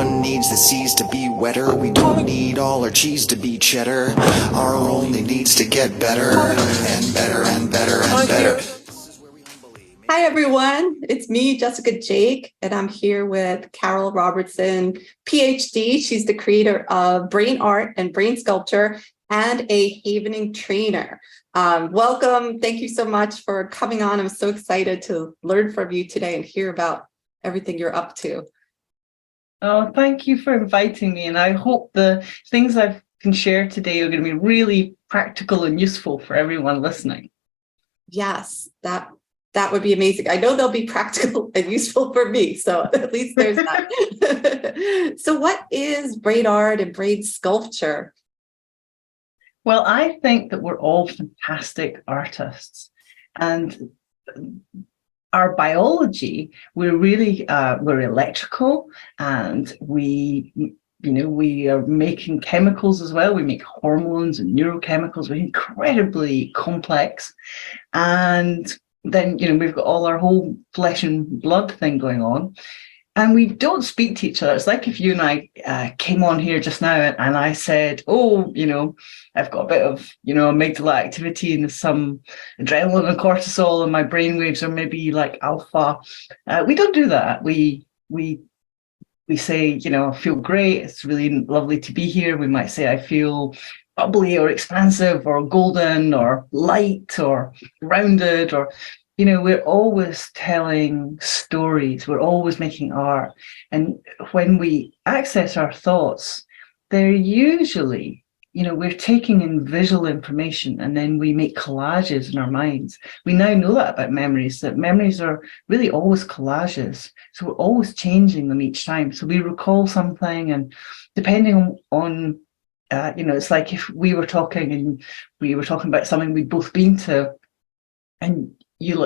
one needs the seas to be wetter. We don't need all our cheese to be cheddar. Our only needs to get better and better and better and better. Hi, everyone. It's me, Jessica Jake, and I'm here with Carol Robertson PhD. She's the creator of Brain Art and Brain Sculpture and a Havening trainer. Welcome. Thank you so much for coming on. I'm so excited to learn from you today and hear about everything you're up to. Oh, thank you for inviting me. And I hope the things I can share today are going to be really practical and useful for everyone listening. Yes, that would be amazing. I know they'll be practical and useful for me, so at least there's that. So what is brain art and brain sculpture? Well, I think that we're all fantastic artists, and our biology, we're electrical, and we are making chemicals as well. We make hormones and neurochemicals. We're incredibly complex, and then we've got all our whole flesh and blood thing going on, and we don't speak to each other. It's like if you and I came on here just now and I said, oh, I've got a bit of amygdala activity and there's some adrenaline and cortisol and my brain waves are maybe like alpha. We don't do that. We say, I feel great, it's really lovely to be here. We might say I feel bubbly or expansive or golden or light or rounded, or we're always telling stories, we're always making art. And when we access our thoughts, they're usually, we're taking in visual information and then we make collages in our minds. We now know that about memories, that memories are really always collages. So we're always changing them each time. So we recall something, and depending on it's like if we were talking and we were talking about something we'd both been to, and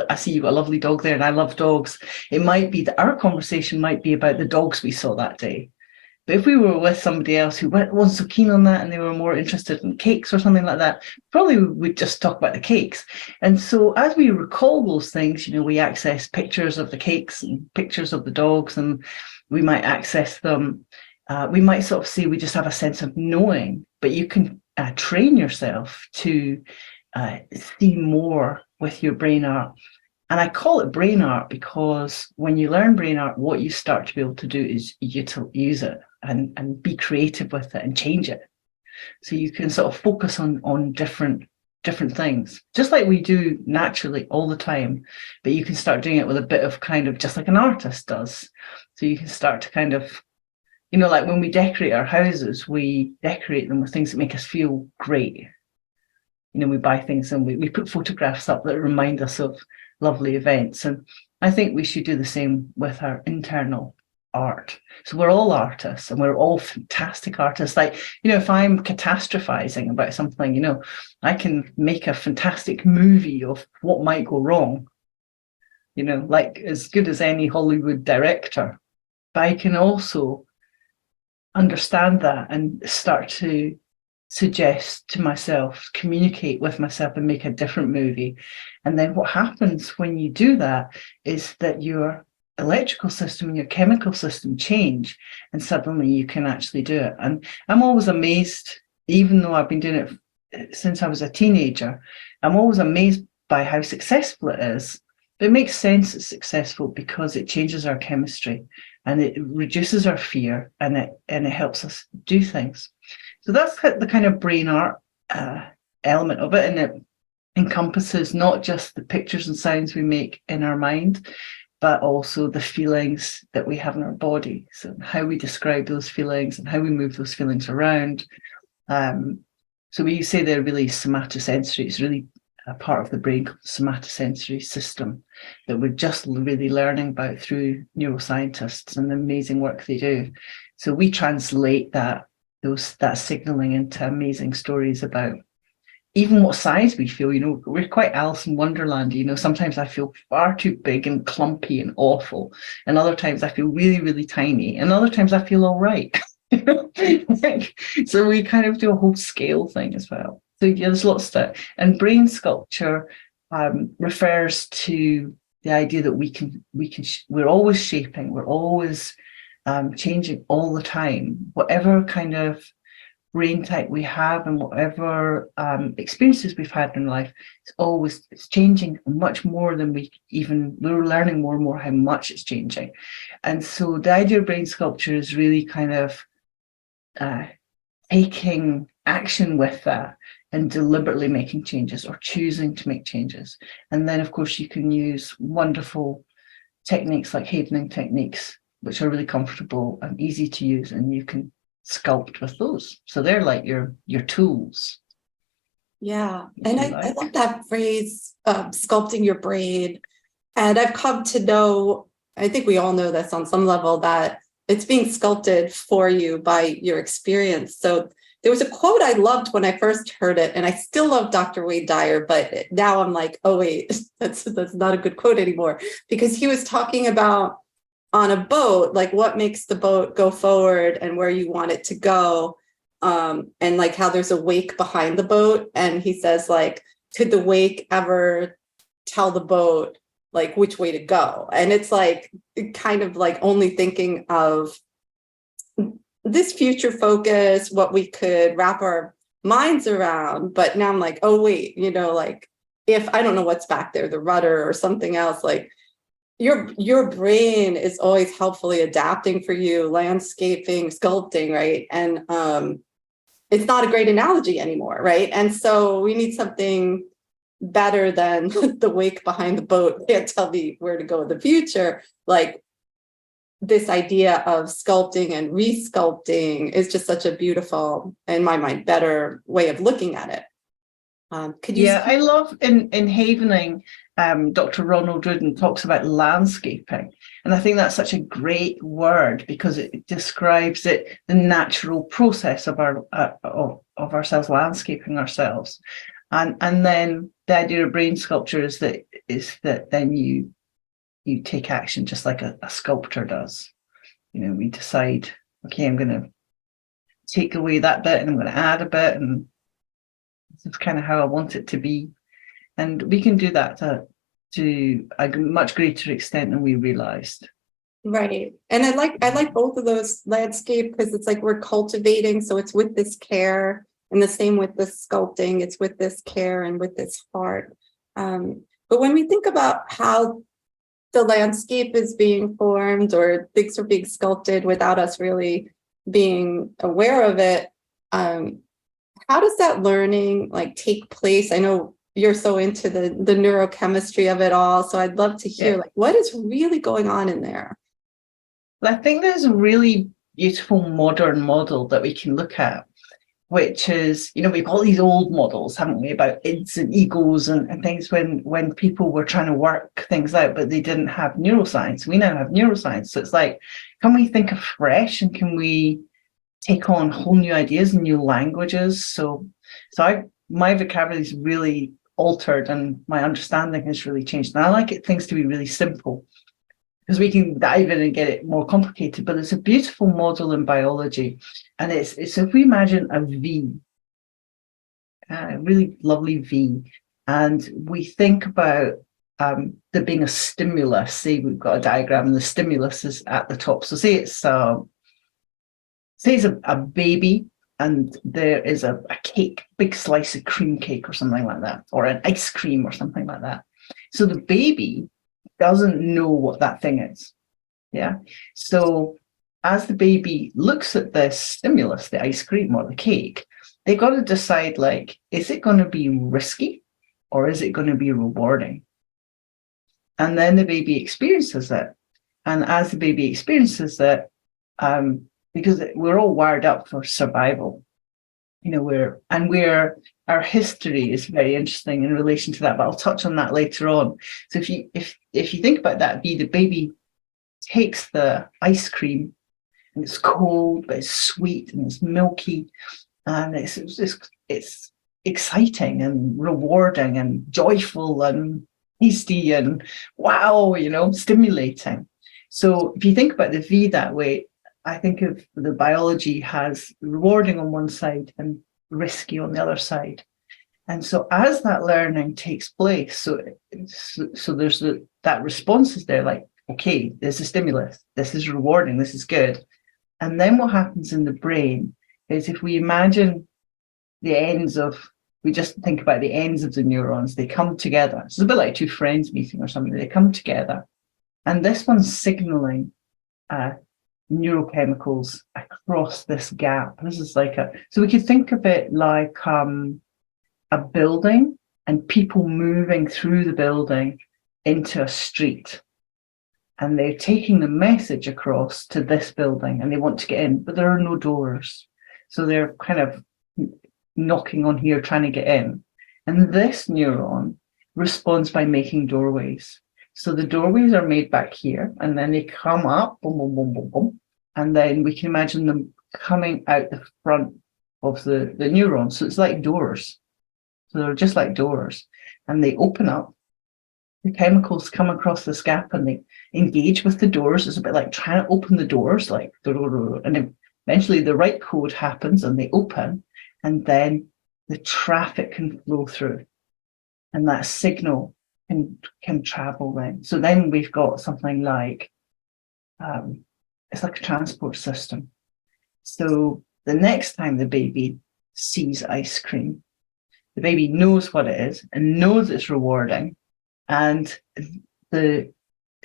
I see you've got a lovely dog there and I love dogs. It might be that our conversation might be about the dogs we saw that day. But if we were with somebody else who wasn't so keen on that and they were more interested in cakes or something like that, probably we'd just talk about the cakes. And so as we recall those things, we access pictures of the cakes and pictures of the dogs, and we might access them. We might sort of say we just have a sense of knowing, but you can train yourself to see more with your brain art. And I call it brain art because when you learn brain art, what you start to be able to do is use it and be creative with it and change it. So you can sort of focus on different things, just like we do naturally all the time, but you can start doing it with a bit of kind of just like an artist does. So you can start to kind of, like when we decorate our houses, we decorate them with things that make us feel great. We buy things and we put photographs up that remind us of lovely events. And I think we should do the same with our internal art. So we're all artists and we're all fantastic artists. Like, if I'm catastrophizing about something, I can make a fantastic movie of what might go wrong, like as good as any Hollywood director. But I can also understand that and start to suggest to myself, communicate with myself and make a different movie. And then what happens when you do that is that your electrical system and your chemical system change, and suddenly you can actually do it. And I'm always amazed, even though I've been doing it since I was a teenager, I'm always amazed by how successful it is. But it makes sense it's successful because it changes our chemistry and it reduces our fear, and it helps us do things. So that's the kind of brain art element of it, and it encompasses not just the pictures and sounds we make in our mind, but also the feelings that we have in our body. So how we describe those feelings and how we move those feelings around. So we say they're really somatosensory. It's really a part of the brain called the somatosensory system that we're just really learning about through neuroscientists and the amazing work they do. So we translate that signaling into amazing stories about even what size we feel. We're quite Alice in Wonderland. Sometimes I feel far too big and clumpy and awful, and other times I feel really, really tiny, and other times I feel all right. So we kind of do a whole scale thing as well. So yeah, there's lots of stuff. And brain sculpture refers to the idea that we're always shaping, we're always changing all the time. Whatever kind of brain type we have and whatever experiences we've had in life, it's changing much more than we're learning more and more how much it's changing. And so the idea of brain sculpture is really kind of taking action with that and deliberately making changes or choosing to make changes. And then, of course, you can use wonderful techniques like havening techniques, which are really comfortable and easy to use, and you can sculpt with those. So they're like your tools. Yeah. And I love that phrase, sculpting your brain. And I've come to know, I think we all know this on some level, that it's being sculpted for you by your experience. So there was a quote I loved when I first heard it, and I still love Dr. Wayne Dyer, but now I'm like, oh wait, that's not a good quote anymore, because he was talking about on a boat, like what makes the boat go forward and where you want it to go, and like how there's a wake behind the boat. And he says, like, could the wake ever tell the boat like which way to go? And it's like kind of like only thinking of this future focus, what we could wrap our minds around. But now I'm like, oh, wait, like if I don't know what's back there, the rudder or something else, like your brain is always helpfully adapting for you, landscaping, sculpting, right? And it's not a great analogy anymore, right? And so we need something better than the wake behind the boat can't tell me where to go in the future. Like, this idea of sculpting and resculpting is just such a beautiful, in my mind, better way of looking at it. Could you? Yeah, I love in havening, Dr. Ronald Rudin talks about landscaping. And I think that's such a great word because it describes the natural process of ourselves landscaping ourselves. And then the idea of brain sculpture is that then you take action just like a sculptor does. We decide, okay, I'm going to take away that bit and I'm going to add a bit, and this is kind of how I want it to be. And we can do that to a much greater extent than we realized. Right. And I like both of those landscape, because it's like we're cultivating. So it's with this care, and the same with the sculpting, it's with this care and with this heart. But when we think about how the landscape is being formed or things are being sculpted without us really being aware of it, how does that learning like take place? I know you're so into the neurochemistry of it all, so I'd love to hear like what is really going on in there. I think there's a really beautiful modern model that we can look at, which is, we've got these old models, haven't we, about ids and egos and things when people were trying to work things out, but they didn't have neuroscience. We now have neuroscience. So it's like, can we think afresh and can we take on whole new ideas and new languages? So my vocabulary is really altered and my understanding has really changed. And I like things to be really simple, because we can dive in and get it more complicated, but it's a beautiful model in biology. And it's if we imagine a V, a really lovely V, and we think about there being a stimulus. Say we've got a diagram and the stimulus is at the top. So say it's a baby and there is a cake, big slice of cream cake or something like that, or an ice cream or something like that. So the baby doesn't know what that thing is. Yeah. So as the baby looks at this stimulus, the ice cream or the cake, they got to decide, like, is it going to be risky or is it going to be rewarding? And then the baby experiences it. And as the baby experiences it, because we're all wired up for survival, our history is very interesting in relation to that, but I'll touch on that later on. So if you think about that, the baby takes the ice cream and it's cold, but it's sweet and it's milky, and it's exciting and rewarding and joyful and tasty and wow, stimulating. So if you think about the V that way, I think of the biology has rewarding on one side and risky on the other side. And so as that learning takes place, so there's that response is there, like, okay, this is stimulus, this is rewarding, this is good. And then what happens in the brain is, if we imagine the ends of, we just think about the ends of the neurons, they come together. It's a bit like two friends meeting or something. They come together, and this one's signaling neurochemicals across this gap. This is like so we could think of it like a building and people moving through the building into a street. And they're taking the message across to this building and they want to get in, but there are no doors. So they're kind of knocking on here, trying to get in. And this neuron responds by making doorways. So the doorways are made back here, and then they come up, boom, boom, boom, boom, boom. And then we can imagine them coming out the front of the neuron. So it's like doors. So they're just like doors. And they open up, the chemicals come across this gap and they engage with the doors. It's a bit like trying to open the doors, like, and then eventually the right code happens and they open, and then the traffic can flow through. And that signal can travel then. So then we've got something like, it's like a transport system. So the next time the baby sees ice cream, the baby knows what it is and knows it's rewarding, and the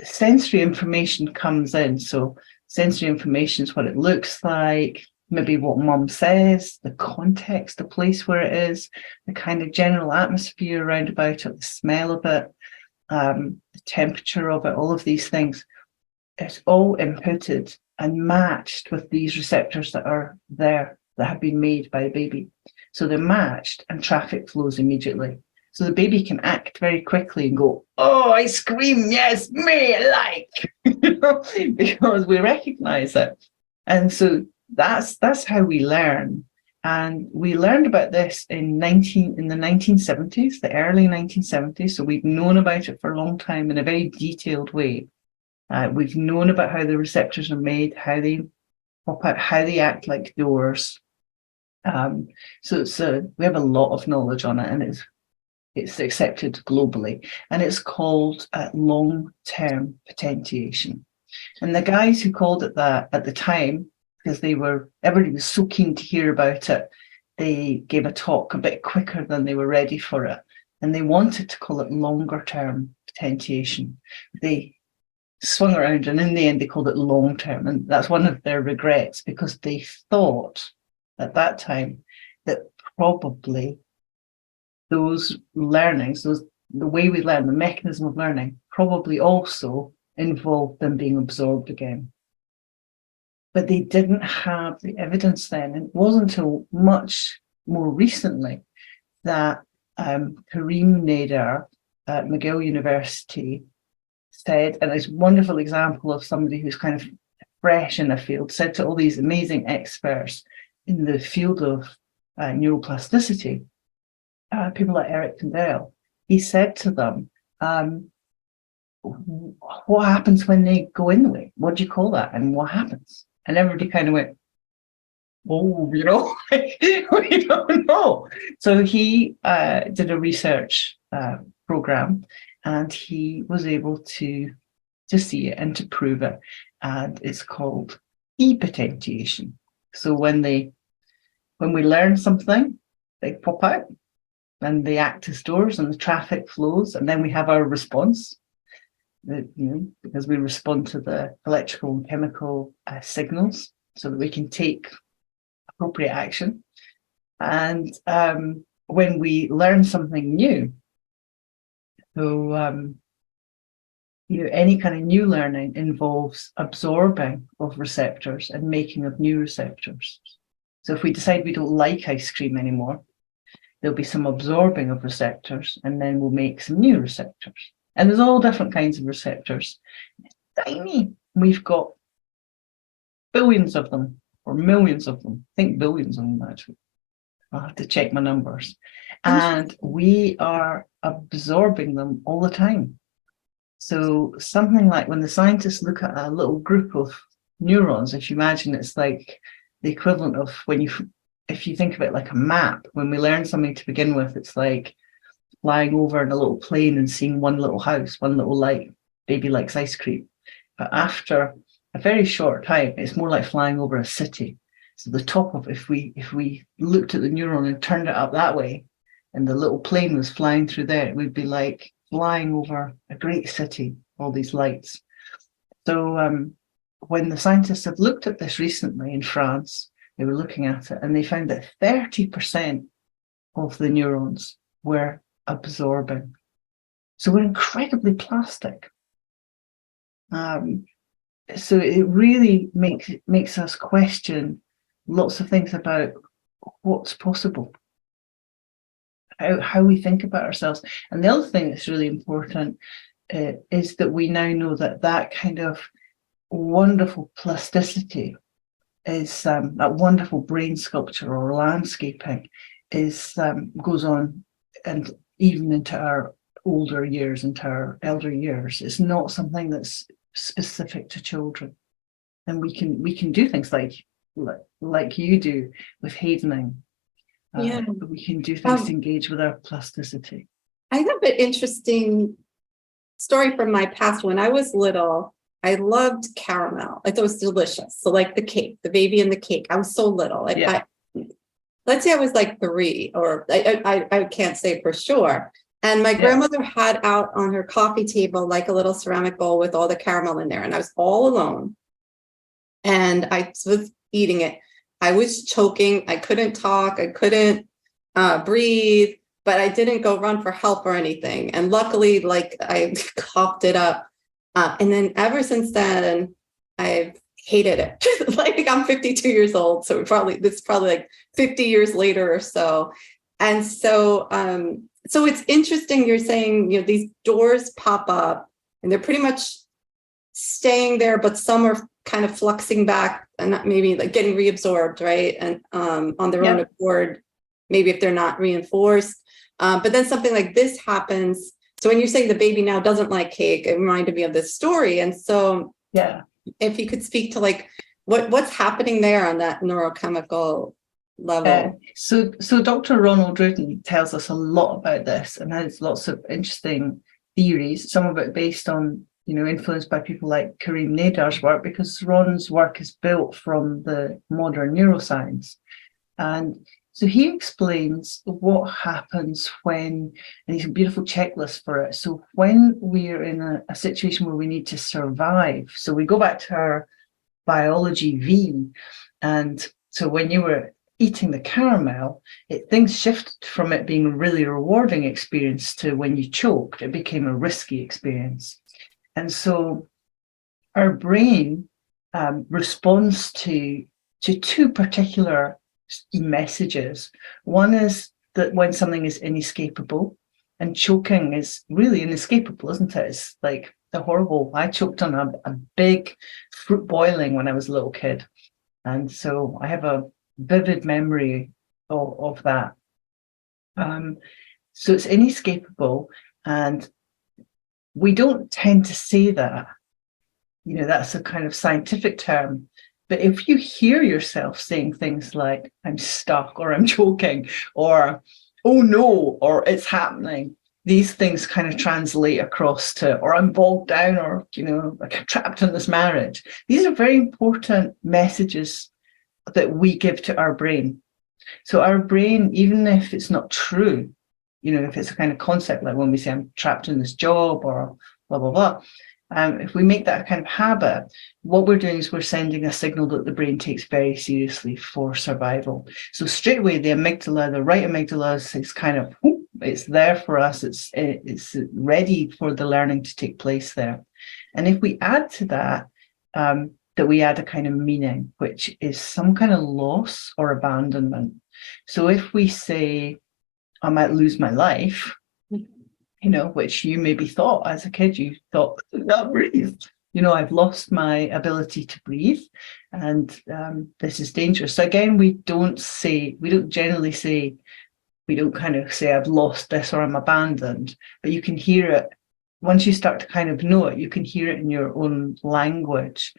sensory information comes in. So sensory information is what it looks like, maybe what mum says, the context, the place where it is, the kind of general atmosphere around about it, the smell of it, the temperature of it, all of these things. It's all inputted and matched with these receptors that are there, that have been made by the baby. So they're matched and traffic flows immediately. So the baby can act very quickly and go, oh, ice cream, yes, me, like, because we recognize it. And so that's how we learn. And we learned about this in the 1970s, the early 1970s. So we've known about it for a long time in a very detailed way. We've known about how the receptors are made, how they pop out, how they act like doors. So we have a lot of knowledge on it, and it's accepted globally, and it's called long-term potentiation. And the guys who called it that at the time, because everybody was so keen to hear about it, they gave a talk a bit quicker than they were ready for it, and they wanted to call it longer-term potentiation. They swung around, and in the end they called it long-term, and that's one of their regrets, because they thought at that time that probably those learnings, the way we learn, the mechanism of learning, probably also involved them being absorbed again. But they didn't have the evidence then. And it wasn't until much more recently that Kareem Nader at McGill University said, and it's a wonderful example of somebody who's kind of fresh in the field, said to all these amazing experts in the field of neuroplasticity, people like Eric Kandel, he said to them, what happens when they go in the way? What do you call that? And what happens? And everybody kind of went, oh, we don't know. So he did a research program, and he was able to see it and to prove it. And it's called depotentiation. So when we learn something, they pop out and they act as doors and the traffic flows, and then we have our response, because we respond to the electrical and chemical signals so that we can take appropriate action. And when we learn something new, so any kind of new learning involves absorbing of receptors and making of new receptors. So if we decide we don't like ice cream anymore, there'll be some absorbing of receptors, and then we'll make some new receptors. And there's all different kinds of receptors. It's tiny. We've got billions of them, or millions of them. I think billions of them, actually. I'll have to check my numbers. And we are absorbing them all the time. So something like when the scientists look at a little group of neurons, if you imagine it's like the equivalent of if you think of it like a map, when we learn something to begin with, it's like flying over in a little plane and seeing one little house, one little light, baby likes ice cream. but after a very short time, it's more like flying over a city. So the top of, if we looked at the neuron and turned it up that way, and the little plane was flying through there, it would be like flying over a great city, all these lights. So when the scientists have looked at this recently in France, they were looking at it and they found that 30% of the neurons were absorbing. So we're incredibly plastic. So it really makes us question lots of things about what's possible, how we think about ourselves. And the other thing that's really important is that we now know that that kind of wonderful plasticity is that wonderful brain sculpture or landscaping is goes on and even into our older years, into our elder years. It's not something that's specific to children, and we can do things like you do with Haydening. Yeah. We can do things to engage with our plasticity. I have an interesting story from my past. When I was little, I loved caramel. I thought it was delicious. So like the cake, the baby and the cake. I was so little. Let's say I was like 3, or I can't say for sure. And my grandmother had out on her coffee table like a little ceramic bowl with all the caramel in there. And I was all alone. And I was eating it. I was choking. I couldn't talk. I couldn't breathe. But I didn't go run for help or anything. And luckily, like I coughed it up. And then ever since then, I've hated it. Like I'm 52 years old. So this is probably like 50 years later or so. And so, so it's interesting. You're saying, you know, these doors pop up and they're pretty much staying there, but some are kind of fluxing back and maybe like getting reabsorbed, right? And on their own accord, maybe if they're not reinforced. But then something like this happens. So when you're saying the baby now doesn't like cake, it reminded me of this story. And so if you could speak to like what's happening there on that neurochemical level. So Dr. Ronald Rudin tells us a lot about this and has lots of interesting theories, some of it based on, you know, influenced by people like Karim Nadar's work, because Ron's work is built from the modern neuroscience. And so he explains what happens when, and he's a beautiful checklist for it. So when we're in a situation where we need to survive, so we go back to our biology V, and so when you were eating the caramel, things shifted from it being a really rewarding experience to when you choked, it became a risky experience. And so our brain responds to 2 particular messages. One is that when something is inescapable, and choking is really inescapable, isn't it? It's like the horrible, I choked on a big fruit boiling when I was a little kid. And so I have a vivid memory of that. So it's inescapable, and we don't tend to say that, you know, that's a kind of scientific term. But if you hear yourself saying things like, I'm stuck, or I'm choking, or, oh no, or it's happening, these things kind of translate across to, or I'm bogged down, or, you know, like I'm trapped in this marriage. These are very important messages that we give to our brain. So our brain, even if it's not true, you know, if it's a kind of concept, like when we say I'm trapped in this job or blah, blah, blah, if we make that a kind of habit, what we're doing is we're sending a signal that the brain takes very seriously for survival. So straight away, the amygdala, the right amygdala is kind of, it's there for us. It's ready for the learning to take place there. And if we add to that, that we add a kind of meaning, which is some kind of loss or abandonment. So if we say, I might lose my life, you know, which you maybe thought as a kid, you thought, I can't breathe. You know, I've lost my ability to breathe, and this is dangerous. So again, we don't generally say, we don't kind of say I've lost this or I'm abandoned, but you can hear it. Once you start to kind of know it, you can hear it in your own language.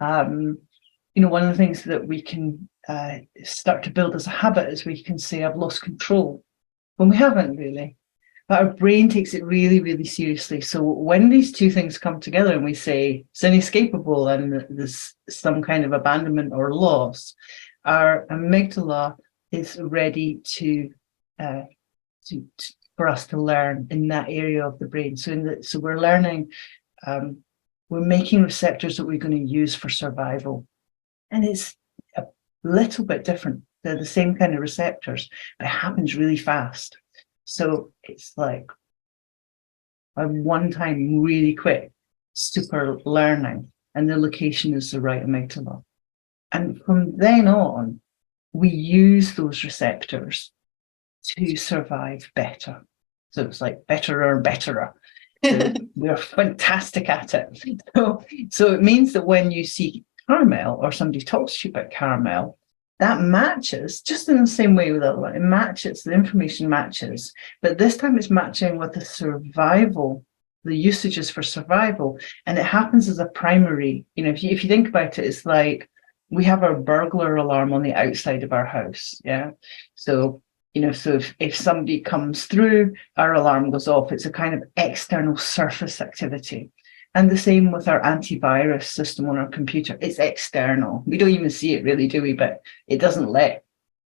You know, one of the things that we can start to build as a habit is we can say, I've lost control, when we haven't really. But our brain takes it really, really seriously. So when these two things come together and we say it's inescapable and there's some kind of abandonment or loss, our amygdala is ready for us to learn in that area of the brain. So we're learning, we're making receptors that we're going to use for survival. And it's a little bit different. They're the same kind of receptors, but it happens really fast. So it's like a one-time, really quick, super learning, and the location is the right amygdala. And from then on, we use those receptors to survive better. So it's like betterer and betterer. So we're fantastic at it. So it means that when you see caramel or somebody talks to you about caramel, that matches just in the same way with the other one. It matches, the information matches, but this time it's matching with the survival, the usages for survival. And it happens as a primary, if you think about it, it's like we have our burglar alarm on the outside of our house. Yeah. So, so if somebody comes through, our alarm goes off. It's a kind of external surface activity. And the same with our antivirus system on our computer. It's external. We don't even see it really, do we? But it doesn't let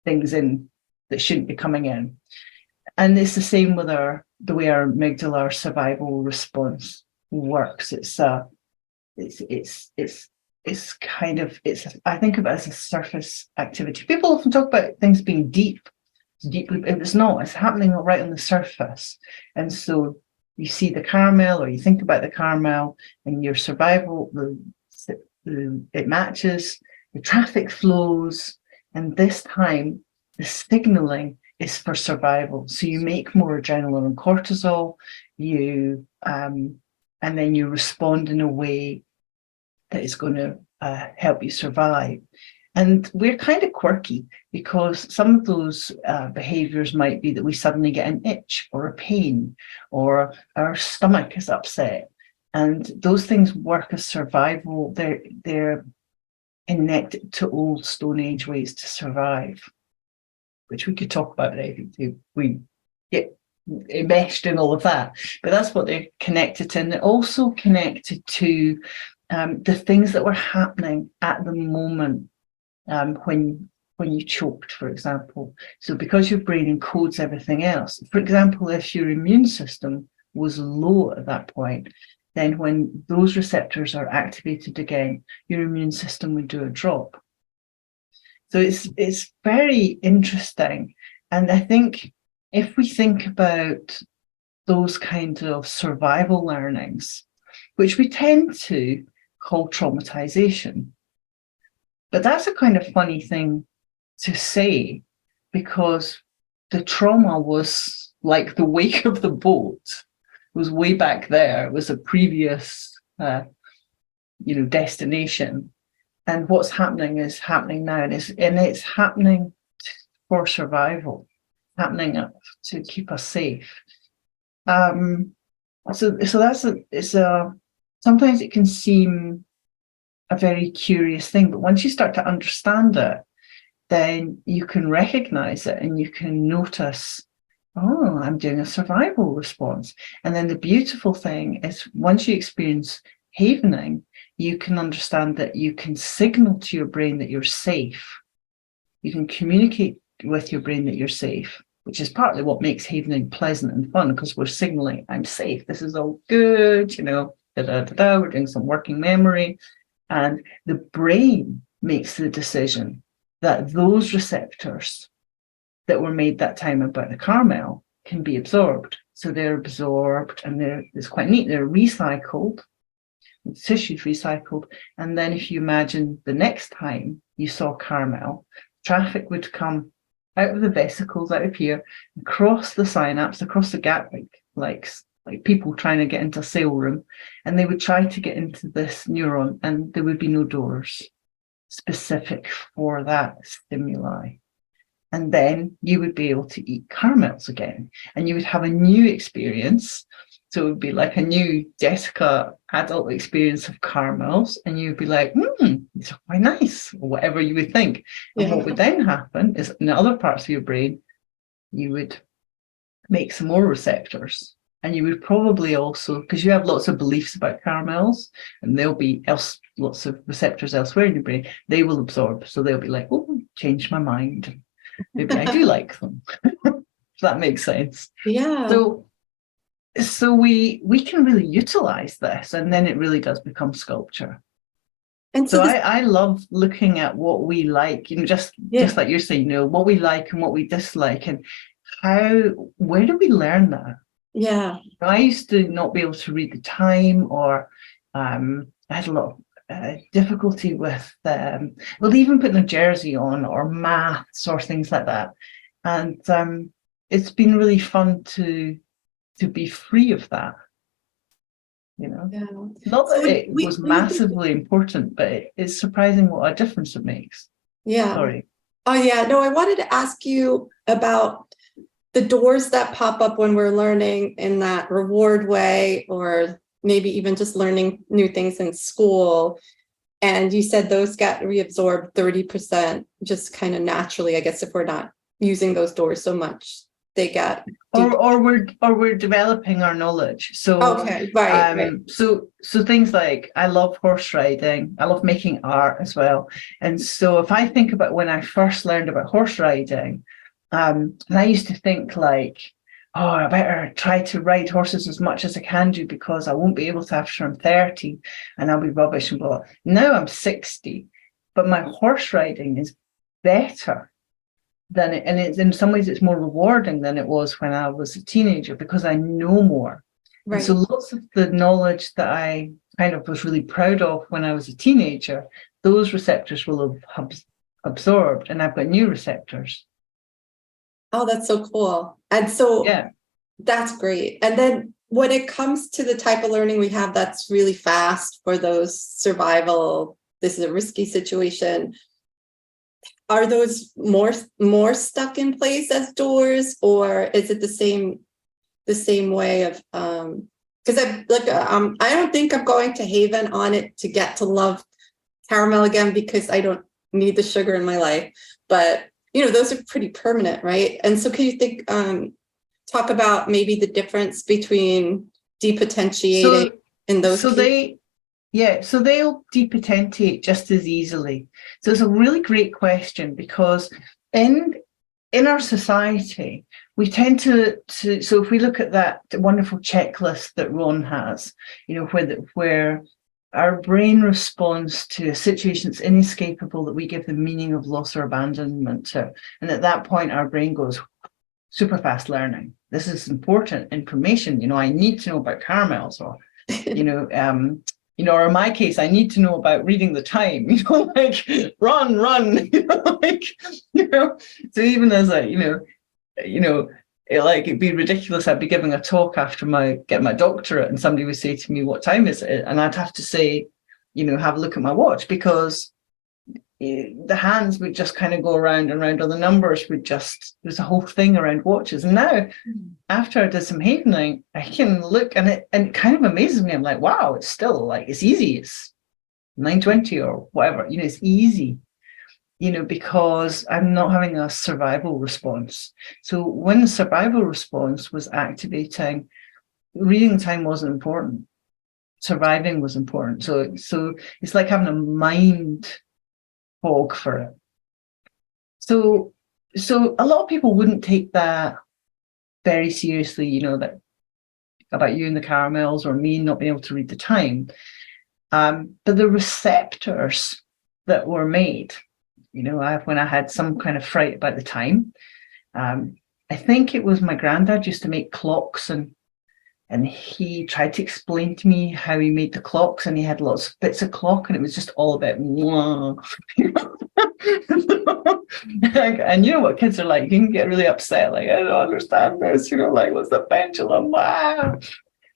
things in that shouldn't be coming in. And it's the same with the way our amygdala, our survival response works. I think of it as a surface activity. People often talk about things being deep. It's not. It's happening right on the surface. And so you see the caramel, or you think about the caramel, and your survival, it matches, the traffic flows, and this time the signaling is for survival. So you make more adrenaline and cortisol, and then you respond in a way that is going to help you survive. And we're kind of quirky because some of those behaviors might be that we suddenly get an itch or a pain, or our stomach is upset. And those things work as survival. They're connected to old Stone Age ways to survive, which we could talk about if we get enmeshed in all of that. But that's what they're connected to. And they're also connected to the things that were happening at the moment. When you choked, for example. So because your brain encodes everything else, for example, if your immune system was low at that point, then when those receptors are activated again, your immune system would do a drop. So it's very interesting. And I think if we think about those kinds of survival learnings, which we tend to call traumatization, but that's a kind of funny thing to say, because the trauma was like the wake of the boat. It was way back there. It was a previous, destination. And what's happening is happening now, and it's happening for survival, happening to keep us safe. So sometimes it can seem a very curious thing, but once you start to understand it, then you can recognize it and you can notice, oh, I'm doing a survival response. And then the beautiful thing is, once you experience havening, you can understand that you can signal to your brain that you're safe. You can communicate with your brain that you're safe, which is partly what makes havening pleasant and fun, because we're signaling, I'm safe, this is all good, we're doing some working memory. And the brain makes the decision that those receptors that were made that time about the caramel can be absorbed. So they're absorbed, and it's quite neat. They're recycled, the tissue's recycled. And then if you imagine the next time you saw caramel, traffic would come out of the vesicles, out of here, across the synapse, across the gap, like people trying to get into a sale room, and they would try to get into this neuron, and there would be no doors specific for that stimuli. And then you would be able to eat caramels again, and you would have a new experience. So it would be like a new Jessica adult experience of caramels, and you'd be like, these are quite nice, or whatever you would think. And what would then happen is, in other parts of your brain, you would make some more receptors. And you would probably also, because you have lots of beliefs about caramels, and there'll be lots of receptors elsewhere in your brain, they will absorb. So they'll be like, oh, changed my mind. Maybe I do like them. If that makes sense. Yeah. So we can really utilize this, and then it really does become sculpture. And so I love looking at what we like, just like you're saying, what we like and what we dislike, and where do we learn that? Yeah. I used to not be able to read the time, or I had a lot of difficulty with even putting a jersey on, or maths or things like that. And it's been really fun to be free of that. Not that it was massively important, but it's surprising what a difference it makes. Yeah. Sorry. Oh yeah, no, I wanted to ask you about the doors that pop up when we're learning in that reward way, or maybe even just learning new things in school. And you said those get reabsorbed 30% just kind of naturally, I guess, if we're not using those doors so much, they get or we're developing our knowledge. So okay, right. So things like, I love horse riding, I love making art as well. And so if I think about when I first learned about horse riding, and I used to think like, oh, I better try to ride horses as much as I can do, because I won't be able to after I'm 30 and I'll be rubbish and blah. Now I'm 60, but my horse riding is better than it, and it's in some ways it's more rewarding than it was when I was a teenager, because I know more. Right. And so lots of the knowledge that I kind of was really proud of when I was a teenager, those receptors will have absorbed, and I've got new receptors. Oh, that's so cool. And so that's great. And then when it comes to the type of learning we have that's really fast for those survival, this is a risky situation, are those more stuck in place as doors, or is it the same way of because I don't think I'm going to Haven on it to get to love caramel again, because I don't need the sugar in my life, but those are pretty permanent, right? And so can you talk about maybe the difference between depotentiating in those cases? So they'll depotentiate just as easily. So it's a really great question, because in our society, we tend to so if we look at that wonderful checklist that Ron has, where our brain responds to a situation that's inescapable, that we give the meaning of loss or abandonment to. And at that point, our brain goes super fast learning. This is important information. I need to know about caramels, or, or in my case, I need to know about reading the time, like run, So even as it'd be ridiculous. I'd be giving a talk after get my doctorate, and somebody would say to me, "What time is it?" And I'd have to say, have a look at my watch, because the hands would just kind of go around and around, or the numbers would there's a whole thing around watches. And now, after I did some havening, I can look, and it kind of amazes me. I'm like, wow, it's still it's easy. It's 9:20 or whatever. It's easy. Because I'm not having a survival response. So when the survival response was activating, reading time wasn't important. Surviving was important. So it's like having a mind fog for it. So a lot of people wouldn't take that very seriously, that about you and the caramels, or me not being able to read the time. But the receptors that were made, when I had some kind of fright about the time, I think it was my granddad used to make clocks, and he tried to explain to me how he made the clocks, and he had lots of bits of clock, and it was just all about and what kids are like, you can get really upset, like, I don't understand this, like, what's the pendulum?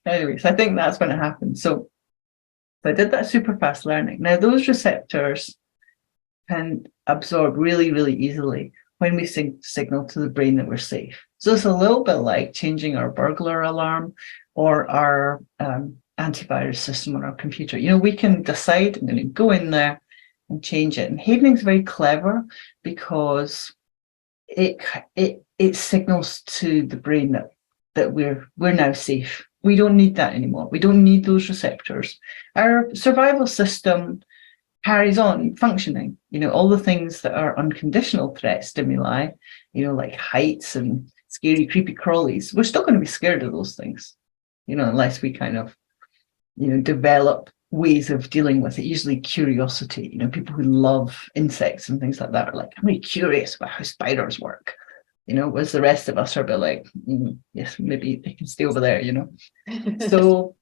Anyways, I think that's when it happened. So I did that super fast learning. Now those receptors can absorb really, really easily when we signal to the brain that we're safe. So it's a little bit like changing our burglar alarm or our antivirus system on our computer. We can decide, I'm going to go in there and change it. And havening is very clever, because it signals to the brain that that we're now safe. We don't need that anymore. We don't need those receptors. Our survival system carries on functioning. All the things that are unconditional threat stimuli, like heights and scary, creepy crawlies, we're still going to be scared of those things, unless we kind of, develop ways of dealing with it, usually curiosity. People who love insects and things like that are like, I'm really curious about how spiders work. Whereas the rest of us are a bit like, yes, maybe they can stay over there, So,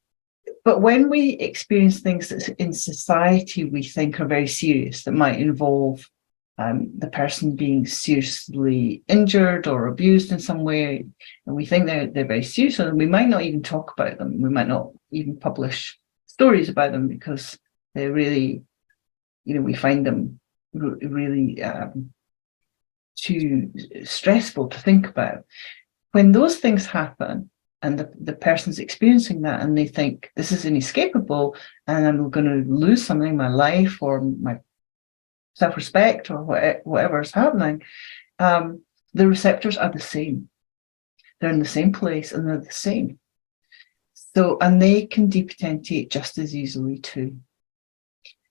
but when we experience things that in society we think are very serious, that might involve the person being seriously injured or abused in some way, and we think they're very serious, and we might not even talk about them. We might not even publish stories about them because they're really, we find them really too stressful to think about. When those things happen and the person's experiencing that and they think this is inescapable and I'm going to lose something in my life or my self-respect or whatever is happening, the receptors are the same. They're in the same place and they're the same. So, and they can depotentate just as easily too.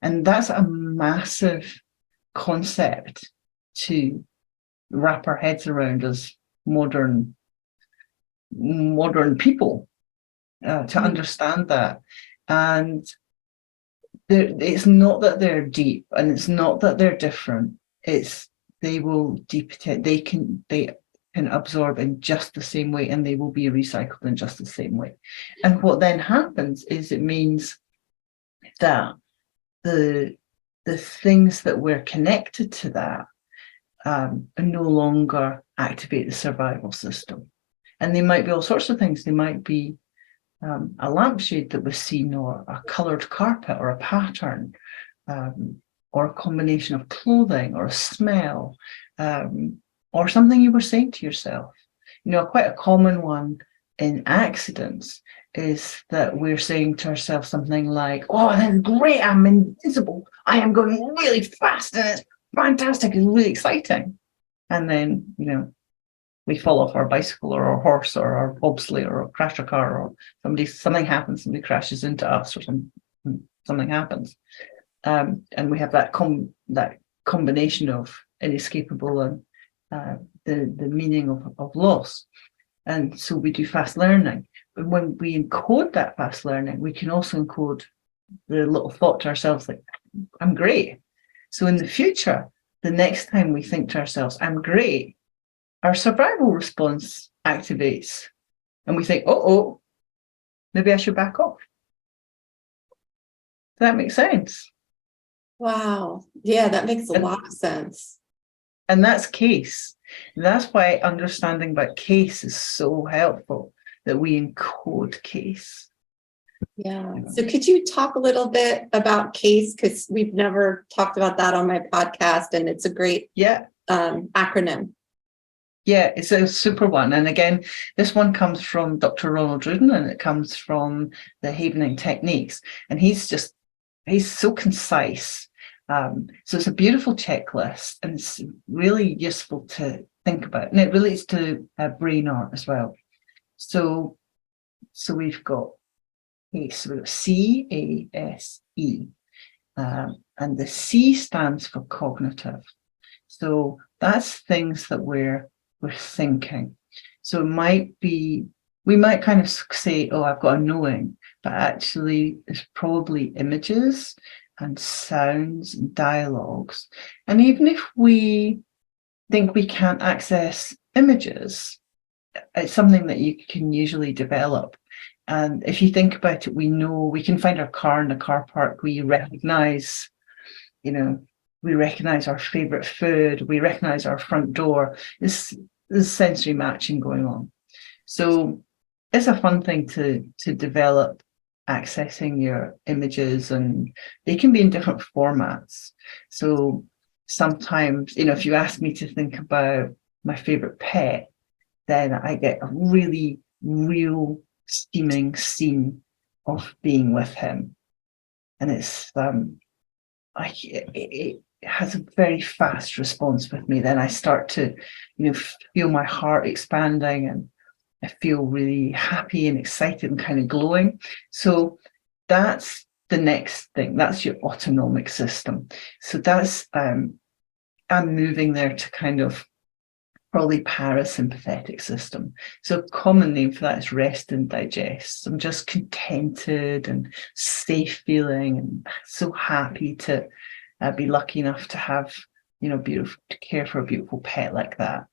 And that's a massive concept to wrap our heads around as modern people, to understand that. And it's not that they're deep and it's not that they're different. It's they will depotent, they can absorb in just the same way and they will be recycled in just the same way. And what then happens is it means that the things that we're connected to that no longer activate the survival system. And they might be all sorts of things. They might be a lampshade that was seen, or a coloured carpet, or a pattern, or a combination of clothing, or a smell, or something you were saying to yourself. Quite a common one in accidents is that we're saying to ourselves something like, oh, that's great, I'm invincible. I am going really fast and it's fantastic, it's really exciting. And then, we fall off our bicycle or our horse or our bobsleigh or crash a car, or something happens, somebody crashes into us or something happens. And we have that combination of inescapable and the meaning of loss. And so we do fast learning. But when we encode that fast learning, we can also encode the little thought to ourselves like, I'm great. So in the future, the next time we think to ourselves, I'm great, our survival response activates and we think, oh, maybe I should back off. Does that make sense? Wow. Yeah, that makes a lot of sense. And that's case. And that's why understanding about case is so helpful, that we encode case. Yeah. So could you talk a little bit about case? Because we've never talked about that on my podcast, and it's a great acronym. Yeah, it's a super one. And again, this one comes from Dr. Ronald Rudin, and it comes from the Havening techniques. And he's so concise. So it's a beautiful checklist, and it's really useful to think about. And it relates to brain art as well. So we've got CASE, we've got C-A-S-E. And the C stands for cognitive. So that's things that we're thinking. So it might be, we might kind of say, oh, I've got a knowing, but actually it's probably images and sounds and dialogues. And even if we think we can't access images, it's something that you can usually develop. And if you think about it, we know we can find our car in the car park. We recognize, we recognize our favorite food. We recognize our front door. There's sensory matching going on. So it's a fun thing to develop, accessing your images, and they can be in different formats. So sometimes, if you ask me to think about my favorite pet, then I get a really real steaming scene of being with him. And it's it has a very fast response with me. Then I start to, feel my heart expanding, and I feel really happy and excited and kind of glowing. So that's the next thing. That's your autonomic system. So that's I'm moving there to kind of probably parasympathetic system. So a common name for that is rest and digest. I'm just contented and safe feeling and so happy to be lucky enough to have, beautiful, to care for a beautiful pet like that.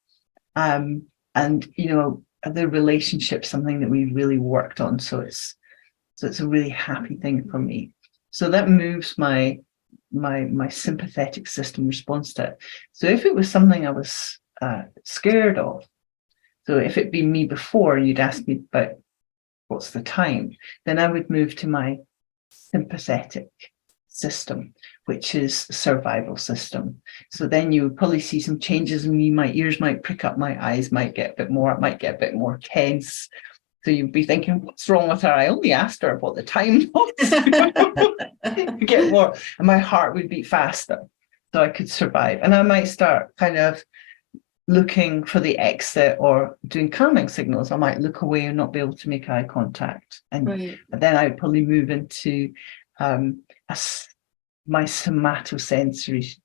And, the relationship, something that we really worked on. So it's a really happy thing for me. So that moves my sympathetic system response to it. So if it was something I was scared of, so if it'd been me before and you'd asked me about what's the time, then I would move to my sympathetic system, which is survival system. So then you would probably see some changes in me. My ears might prick up, my eyes might get a bit more, it might get a bit more tense. So you'd be thinking, what's wrong with her? I only asked her what the time was. Get more, and my heart would beat faster, so I could survive. And I might start kind of looking for the exit or doing calming signals. I might look away and not be able to make eye contact. And Right. then I would probably move into my somatosensory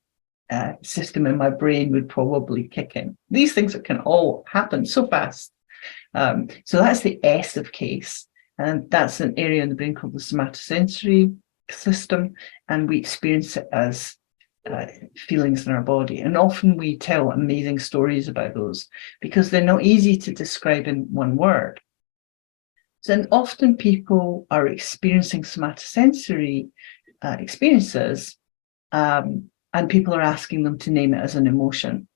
system in my brain would probably kick in. These things that can all happen so fast. So that's the S of case. And that's an area in the brain called the somatosensory system. And we experience it as feelings in our body. And often we tell amazing stories about those because they're not easy to describe in one word. So then often people are experiencing somatosensory experiences, and people are asking them to name it as an emotion.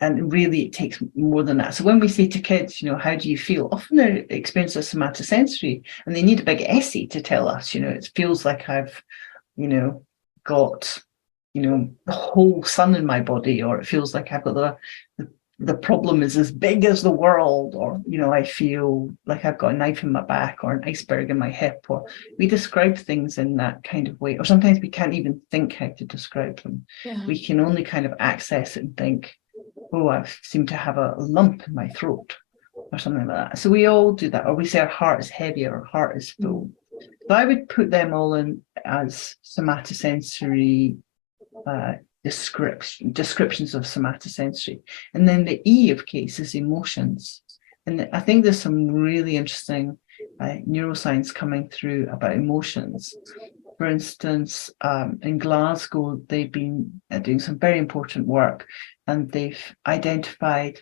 And really, it takes more than that. So when we say to kids, how do you feel? Often they're experiencing somatosensory, and they need a big essay to tell us, it feels like I've, got, the whole sun in my body, or it feels like I've got the problem is as big as the world, or, I feel like I've got a knife in my back or an iceberg in my hip, or we describe things in that kind of way. Or sometimes we can't even think how to describe them. Yeah. We can only kind of access it and think, oh, I seem to have a lump in my throat or something like that. So we all do that. Or we say our heart is heavy or our heart is full. So I would put them all in as somatosensory descriptions of somatosensory. And then the E of case is emotions. And I think there's some really interesting neuroscience coming through about emotions. For instance, in Glasgow, they've been doing some very important work, and they've identified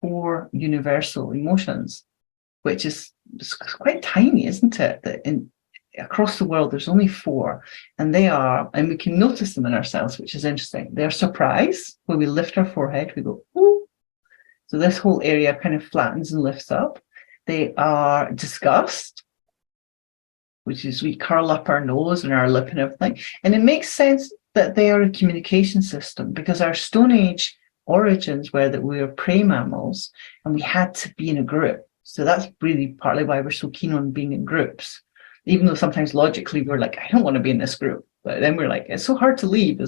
4 universal emotions, which is quite tiny, isn't it? That across the world, there's only 4, and they are, and we can notice them in ourselves, which is interesting. They're surprise, when we lift our forehead, we go, ooh. So this whole area kind of flattens and lifts up. They are disgust, which is we curl up our nose and our lip and everything. And it makes sense that they are a communication system, because our Stone Age origins were that we were prey mammals and we had to be in a group. So that's really partly why we're so keen on being in groups, even though sometimes logically we're like, I don't want to be in this group. But then we're like, it's so hard to leave.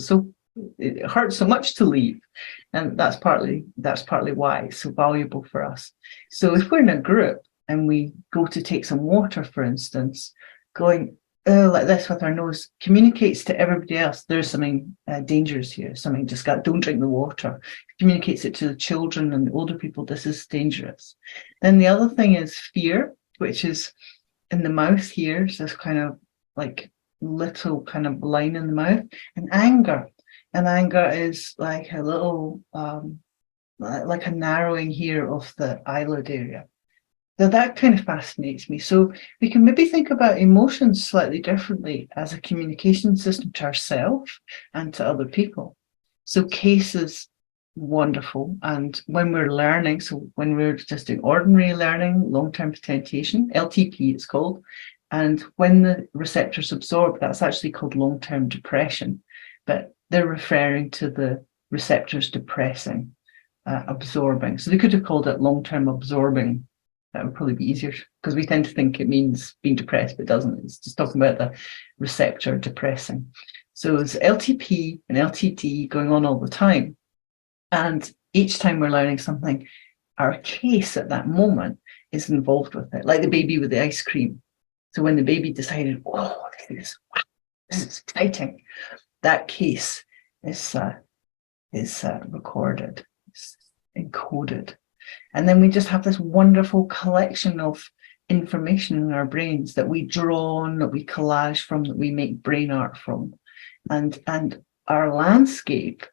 It hurts so much to leave. And that's partly why it's so valuable for us. So if we're in a group and we go to take some water, for instance, going like this with our nose communicates to everybody else there's something dangerous here, something just got, don't drink the water. Communicates it to the children and the older people, this is dangerous. Then the other thing is fear, which is in the mouth here, so this kind of like little kind of line in the mouth. And anger is like a little like a narrowing here of the eyelid area. So that kind of fascinates me. So we can maybe think about emotions slightly differently as a communication system to ourselves and to other people. So case is wonderful. And when we're learning, so when we're just doing ordinary learning, long-term potentiation, LTP it's called, and when the receptors absorb, that's actually called long-term depression. But they're referring to the receptors depressing, absorbing. So they could have called it long-term absorbing. That would probably be easier, because we tend to think it means being depressed, but it doesn't. It's just talking about the receptor depressing. So it's LTP and LTD going on all the time. And each time we're learning something, our case at that moment is involved with it, like the baby with the ice cream. So when the baby decided, oh, this is exciting, that case is recorded, it's encoded. And then we just have this wonderful collection of information in our brains that we draw on, that we collage from, that we make brain art from. And our landscape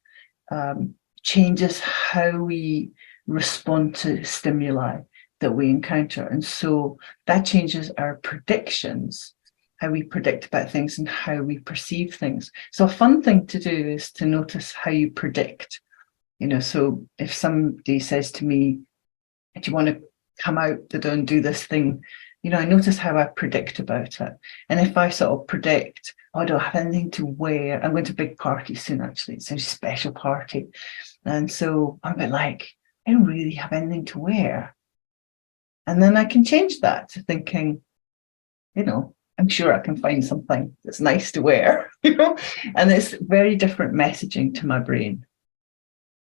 changes how we respond to stimuli that we encounter. And so that changes our predictions, how we predict about things and how we perceive things. So a fun thing to do is to notice how you predict. So if somebody says to me, do you want to come out and do this thing? I notice how I predict about it. And if I sort of predict, oh, I don't have anything to wear. I'm going to a big party soon, actually. It's a special party. And so I'm a bit like, I don't really have anything to wear. And then I can change that to thinking, I'm sure I can find something that's nice to wear, and it's very different messaging to my brain.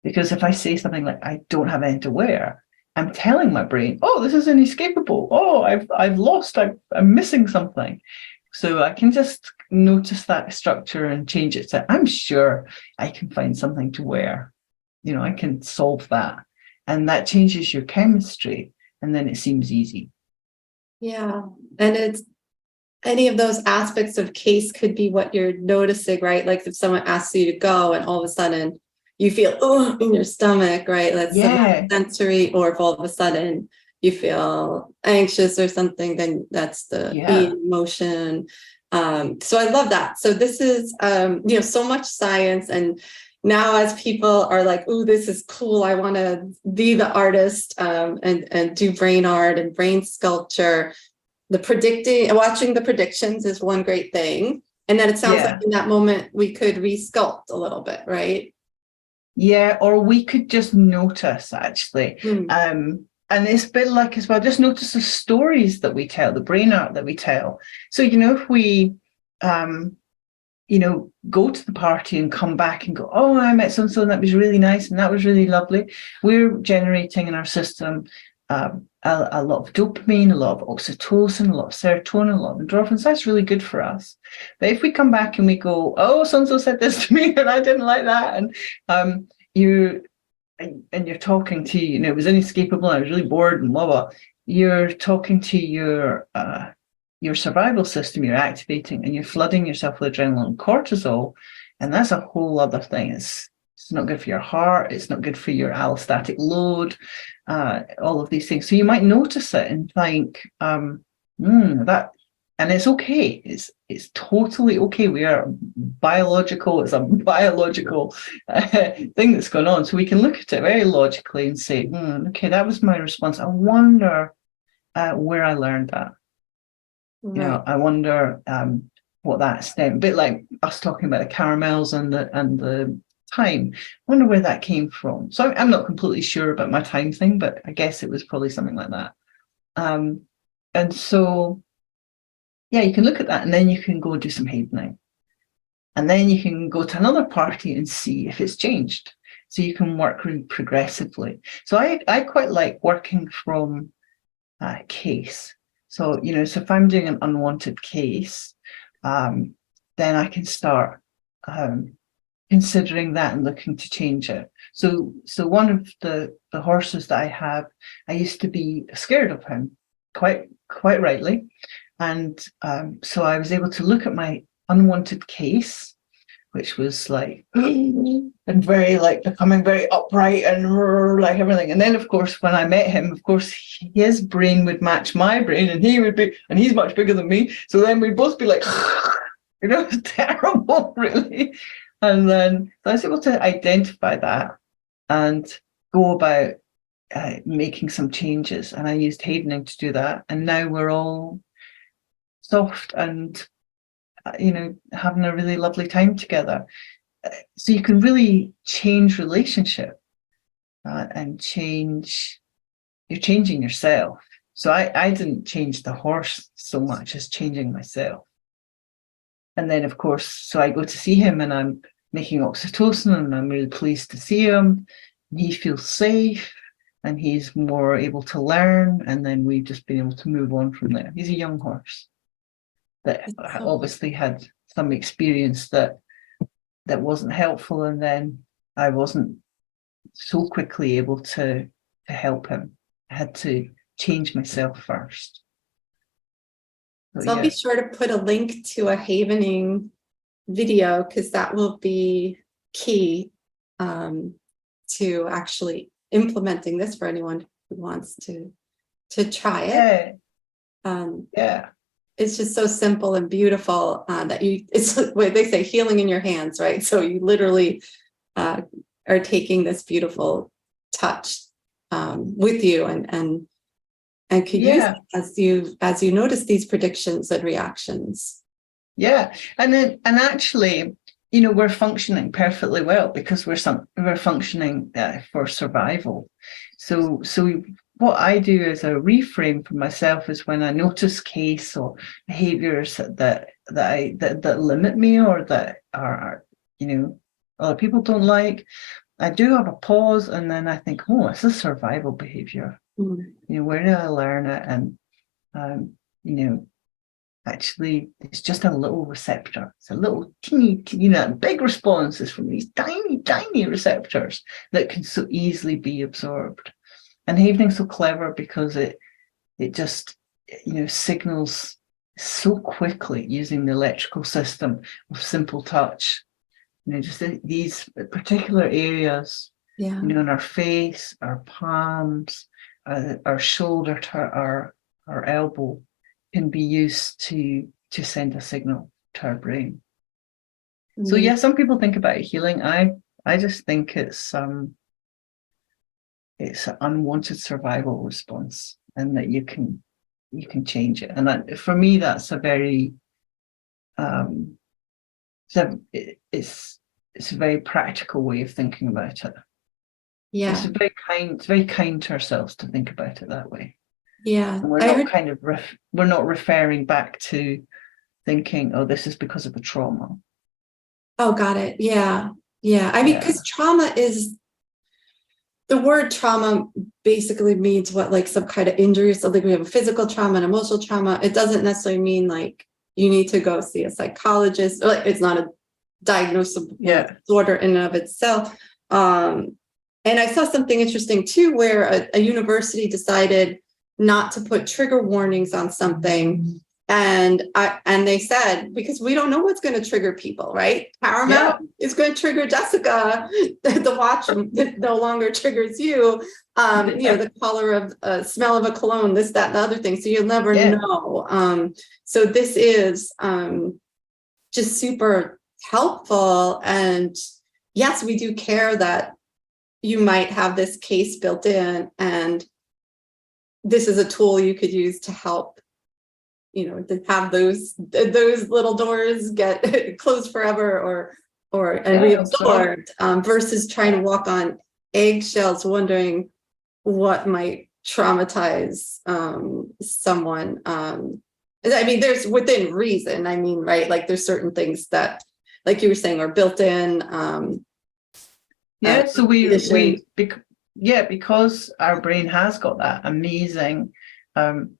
Because if I say something like, I don't have anything to wear, I'm telling my brain, oh, this is inescapable. Oh, I've lost, I'm missing something. So I can just notice that structure and change it to, I'm sure I can find something to wear. I can solve that. And that changes your chemistry, and then it seems easy. Yeah. And it's any of those aspects of case could be what you're noticing, right? Like if someone asks you to go and all of a sudden you feel in your stomach, right? That's sensory, or if all of a sudden you feel anxious or something, then that's the emotion. So I love that. So this is, so much science. And now as people are like, ooh, this is cool, I want to be the artist and do brain art and brain sculpture. Watching the predictions is one great thing. And then it sounds like in that moment, we could resculpt a little bit, right? Yeah, or we could just notice, actually. And it's a bit like as well, just notice the stories that we tell, the brain art that we tell. So, if we, go to the party and come back and go, oh, I met so-and-so and that was really nice and that was really lovely. We're generating in our system a lot of dopamine, a lot of oxytocin, a lot of serotonin, a lot of endorphins. That's really good for us. But if we come back and we go, oh, so-and-so said this to me and I didn't like that, and you're talking to, it was inescapable, I was really bored and blah, blah. You're talking to your survival system, you're activating and you're flooding yourself with adrenaline and cortisol. And that's a whole other thing. It's not good for your heart. It's not good for your allostatic load, all of these things. So you might notice it and think, that, and it's okay. It's totally okay. We are biological. It's a biological thing that's going on. So we can look at it very logically and say, okay, that was my response. I wonder where I learned that. Right. I wonder what that stemmed. A bit like us talking about the caramels and the time. I wonder where that came from. So I'm not completely sure about my time thing, but I guess it was probably something like that. And so, you can look at that and then you can go do some havening. And then you can go to another party and see if it's changed. So you can work really progressively. So I quite like working from case. So, so if I'm doing an unwanted case, then I can start considering that and looking to change it. So one of the horses that I have, I used to be scared of him, quite rightly. And so I was able to look at my unwanted case, which was like, and very like becoming very upright and like everything. And then of course, when I met him, of course, his brain would match my brain and he's much bigger than me. So then we'd both be like, it's terrible, really. And then I was able to identify that and go about making some changes. And I used havening to do that. And now we're all soft and having a really lovely time together. So you can really change relationship and you're changing yourself. So I didn't change the horse so much as changing myself. And then of course, so I go to see him and I'm making oxytocin and I'm really pleased to see him. And he feels safe and he's more able to learn, and then we've just been able to move on from there. He's a young horse that obviously had some experience that wasn't helpful, and then I wasn't so quickly able to help him. I had to change myself first. So I'll be sure to put a link to a havening video, because that will be key to actually implementing this for anyone who wants to try it. It's just so simple and beautiful that it's what they say, healing in your hands, right? So you literally are taking this beautiful touch with you and could use it as you notice these predictions and reactions. And actually, we're functioning perfectly well because we're functioning for survival. So what I do as a reframe for myself is when I notice case or behaviors that limit me, or that are other people don't like, I do have a pause, and then I think, oh, it's a survival behavior. Where did I learn it? And actually, it's just a little receptor. It's a little teeny, big responses from these tiny, tiny receptors that can so easily be absorbed. And havening's so clever because it just, signals so quickly using the electrical system of simple touch. Just these particular areas, in our face, our palms, our shoulder to our elbow, can be used to send a signal to our brain. So some people think about healing. I just think it's an unwanted survival response, and that you can change it. And for me, that's a very it's a very practical way of thinking about it. It's very kind to ourselves to think about it that way. And we're not referring back to thinking, oh, this is because of a trauma. Oh, got it. I mean, because trauma is, the word trauma basically means what, like some kind of injury. So like we have a physical trauma and emotional trauma. It doesn't necessarily mean like you need to go see a psychologist. Like, it's not a diagnosable disorder in and of itself. And I saw something interesting too, where a university decided not to put trigger warnings on something. And they said, because we don't know what's going to trigger people, right? Paramount is going to trigger Jessica. The watch no longer triggers you. The color of smell of a cologne, this, that, and the other thing. So you'll never know. So this is just super helpful. And yes, we do care that you might have this case built in, and this is a tool you could use to help, to have those little doors get closed forever and reabsorbed, versus trying to walk on eggshells, wondering what might traumatize someone. I mean, there's within reason. I mean, right? Like there's certain things that, like you were saying, are built in. So because our brain has got that amazing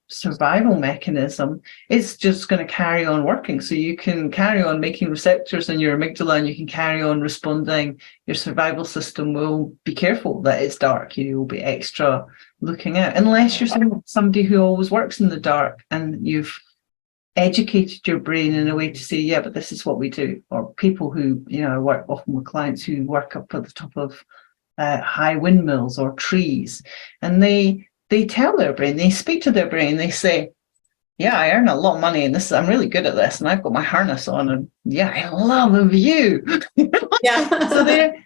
survival mechanism, it's just going to carry on working. So you can carry on making receptors in your amygdala, and you can carry on responding. Your survival system will be careful that it's dark. You will be extra looking out, unless you're somebody who always works in the dark and you've educated your brain in a way to say, but this is what we do. Or people who, I work often with clients who work up at the top of high windmills or trees, and they tell their brain, they speak to their brain, they say, I earn a lot of money and I'm really good at this, and I've got my harness on, and I love the view.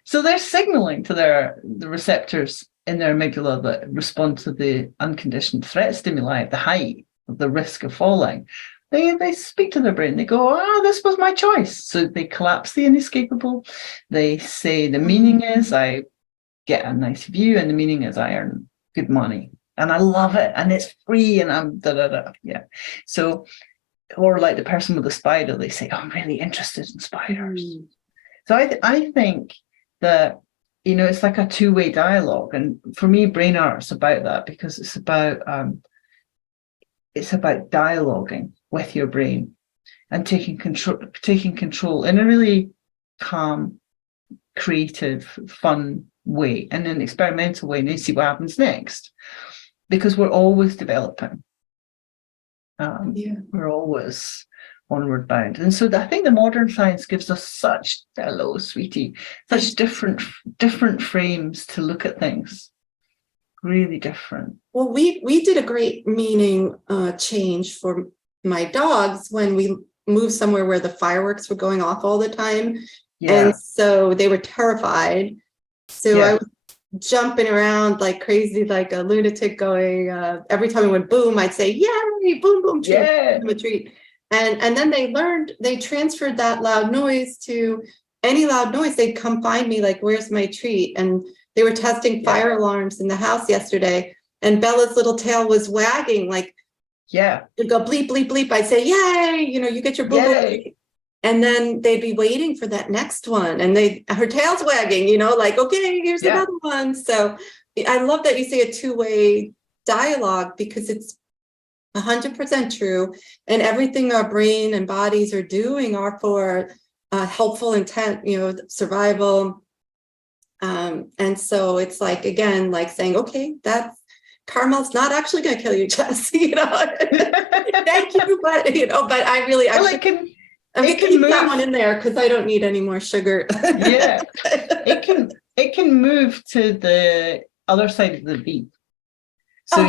So they're signaling to the receptors in their amygdala that respond to the unconditioned threat stimuli at the height of the risk of falling. They speak to their brain. They go, this was my choice. So they collapse the inescapable. They say the meaning is I get a nice view, and the meaning is I earn good money, and I love it, and it's free, and I'm So, or like the person with the spider, they say, I'm really interested in spiders. So I think that it's like a two-way dialogue. And for me, brain art's about that, because it's about dialoguing with your brain and taking control in a really calm, creative, fun way, and an experimental way, and then see what happens next. Because we're always developing. We're always onward bound. And so I think the modern science gives us such, hello, sweetie, such different frames to look at things. Really different. Well, we did a great meaning change for my dogs when we moved somewhere where the fireworks were going off all the time. Yeah. And so they were terrified. So I was jumping around like crazy, like a lunatic, going every time it went boom, I'd say, yay, boom, boom, treat, a treat. And then they transferred that loud noise to any loud noise. They'd come find me like, where's my treat? And they were testing fire alarms in the house yesterday, and Bella's little tail was wagging, like, it'd go bleep, bleep, bleep. I'd say, yay, you get your boom. And then they'd be waiting for that next one, and her tail's wagging, like, okay, here's another one. So I love that you say a two-way dialogue, because it's 100% true. And everything our brain and bodies are doing are for helpful intent, survival. And so it's like, again, like saying, okay, that's caramel's not actually going to kill you, Jess. Thank you, but but I really actually. I'm going to keep that one in there because I don't need any more sugar. It can move to the other side of the beat. So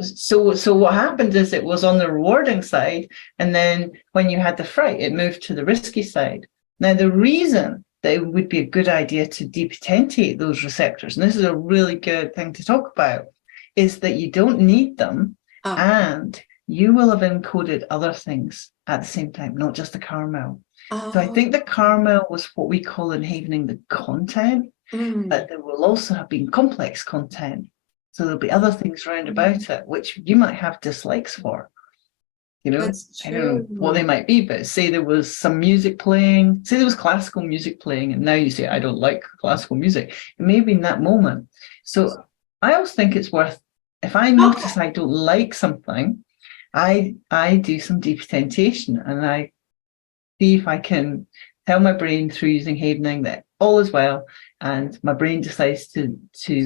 so what happened is it was on the rewarding side, and then when you had the fright, it moved to the risky side. Now, the reason that it would be a good idea to depotentiate those receptors, and this is a really good thing to talk about, is that you don't need them, and you will have encoded other things at the same time, not just the caramel. So I think the caramel was what we call in Havening the content, but there will also have been complex content. So there'll be other things around about it, which you might have dislikes for. I don't know what they might be, but say there was some music playing, say there was classical music playing, and now you say, I don't like classical music. It may be in that moment. So I always think it's worth, if I notice I don't like something, I do some depotentiation, and I see if I can tell my brain through using Havening that all is well, and my brain decides to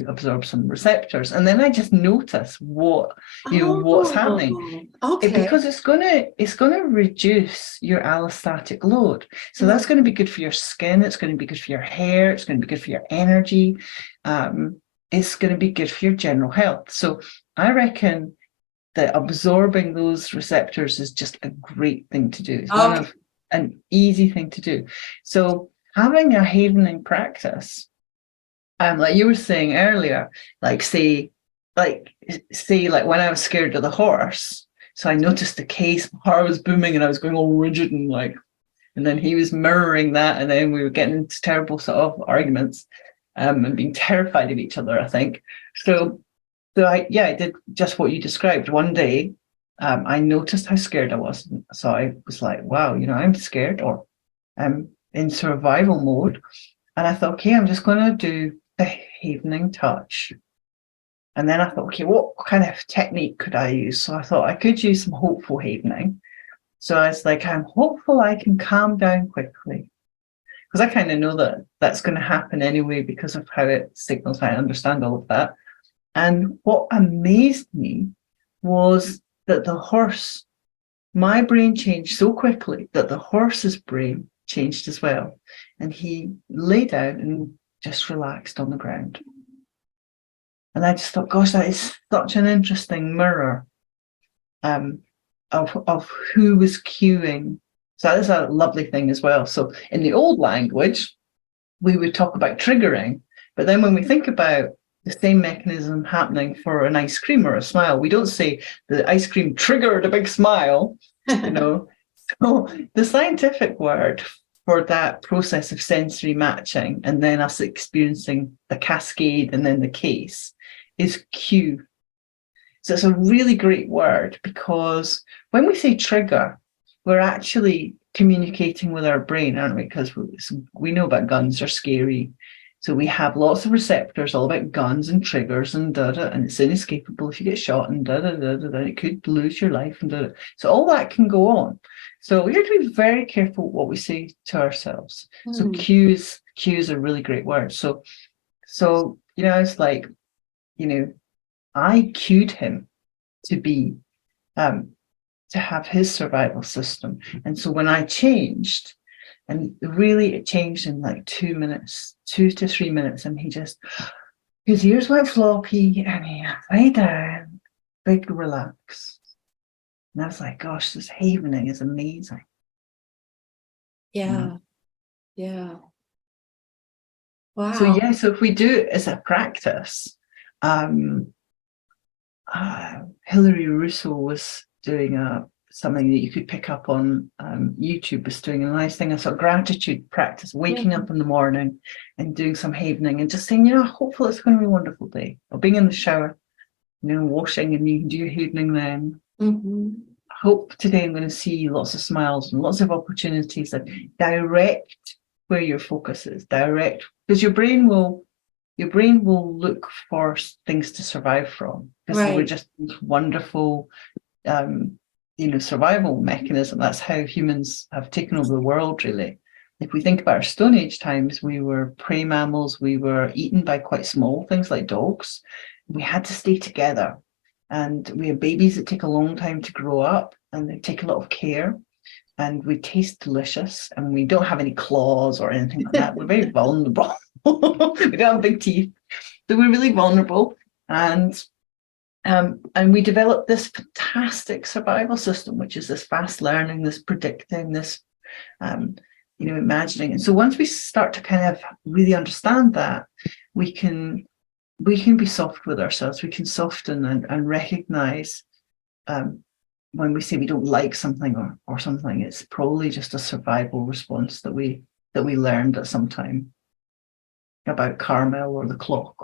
absorb some receptors, and then I just notice what's happening. Because it's gonna reduce your allostatic load. So that's going to be good for your skin, it's going to be good for your hair, it's going to be good for your energy, it's going to be good for your general health. So I reckon that absorbing those receptors is just a great thing to do. It's an easy thing to do. So having a Havening practice, like you were saying earlier, like say when I was scared of the horse, so I noticed the case, my heart was booming and I was going all rigid and then he was mirroring that, and then we were getting into terrible sort of arguments and being terrified of each other, I think. So I did just what you described. One day, I noticed how scared I was. So I was like, wow, I'm scared, or I'm in survival mode. And I thought, okay, I'm just going to do the Havening touch. And then I thought, okay, what kind of technique could I use? So I thought I could use some hopeful Havening. So I was like, I'm hopeful I can calm down quickly. Because I kind of know that that's going to happen anyway because of how it signals. I understand all of that. And what amazed me was that my brain changed so quickly that the horse's brain changed as well. And he lay down and just relaxed on the ground. And I just thought, gosh, that is such an interesting mirror of who was cueing. So that is a lovely thing as well. So in the old language, we would talk about triggering. But then when we think about the same mechanism happening for an ice cream or a smile, we don't say the ice cream triggered a big smile, So the scientific word for that process of sensory matching and then us experiencing the cascade and then the case is cue. So it's a really great word, because when we say trigger, we're actually communicating with our brain, aren't we? Because we know about guns are scary. So we have lots of receptors, all about guns and triggers and and it's inescapable if you get shot and it could lose your life and So all that can go on. So we have to be very careful what we say to ourselves. So cues are really great words. So it's like, I cued him to be to have his survival system. And so when I changed, and really it changed in like 2 minutes, 2 to 3 minutes, and his ears went floppy and he lay down, big relax. And I was like, gosh, this havening is amazing. Yeah. Yeah. Wow. So if we do it as a practice, Hilary Russo was doing something that you could pick up on YouTube, was doing a nice thing, a sort of gratitude practice, waking up in the morning and doing some havening and just saying, hopefully it's going to be a wonderful day. Or being in the shower, washing, and you can do your havening then. I hope today I'm going to see lots of smiles and lots of opportunities that direct where your focus is, direct, because your brain will look for things to survive from, because we're just this wonderful survival mechanism. That's how humans have taken over the world, really. If we think about our Stone Age times, we were prey mammals, we were eaten by quite small things like dogs. We had to stay together, and we have babies that take a long time to grow up and they take a lot of care. And we taste delicious, and we don't have any claws or anything like that. We're very vulnerable. We don't have big teeth, so we're really vulnerable. And we developed this fantastic survival system, which is this fast learning, this predicting, this imagining. And so once we start to kind of really understand that, we can be soft with ourselves. We can soften and recognize when we say we don't like something or something, it's probably just a survival response that we learned at some time about caramel or the clock.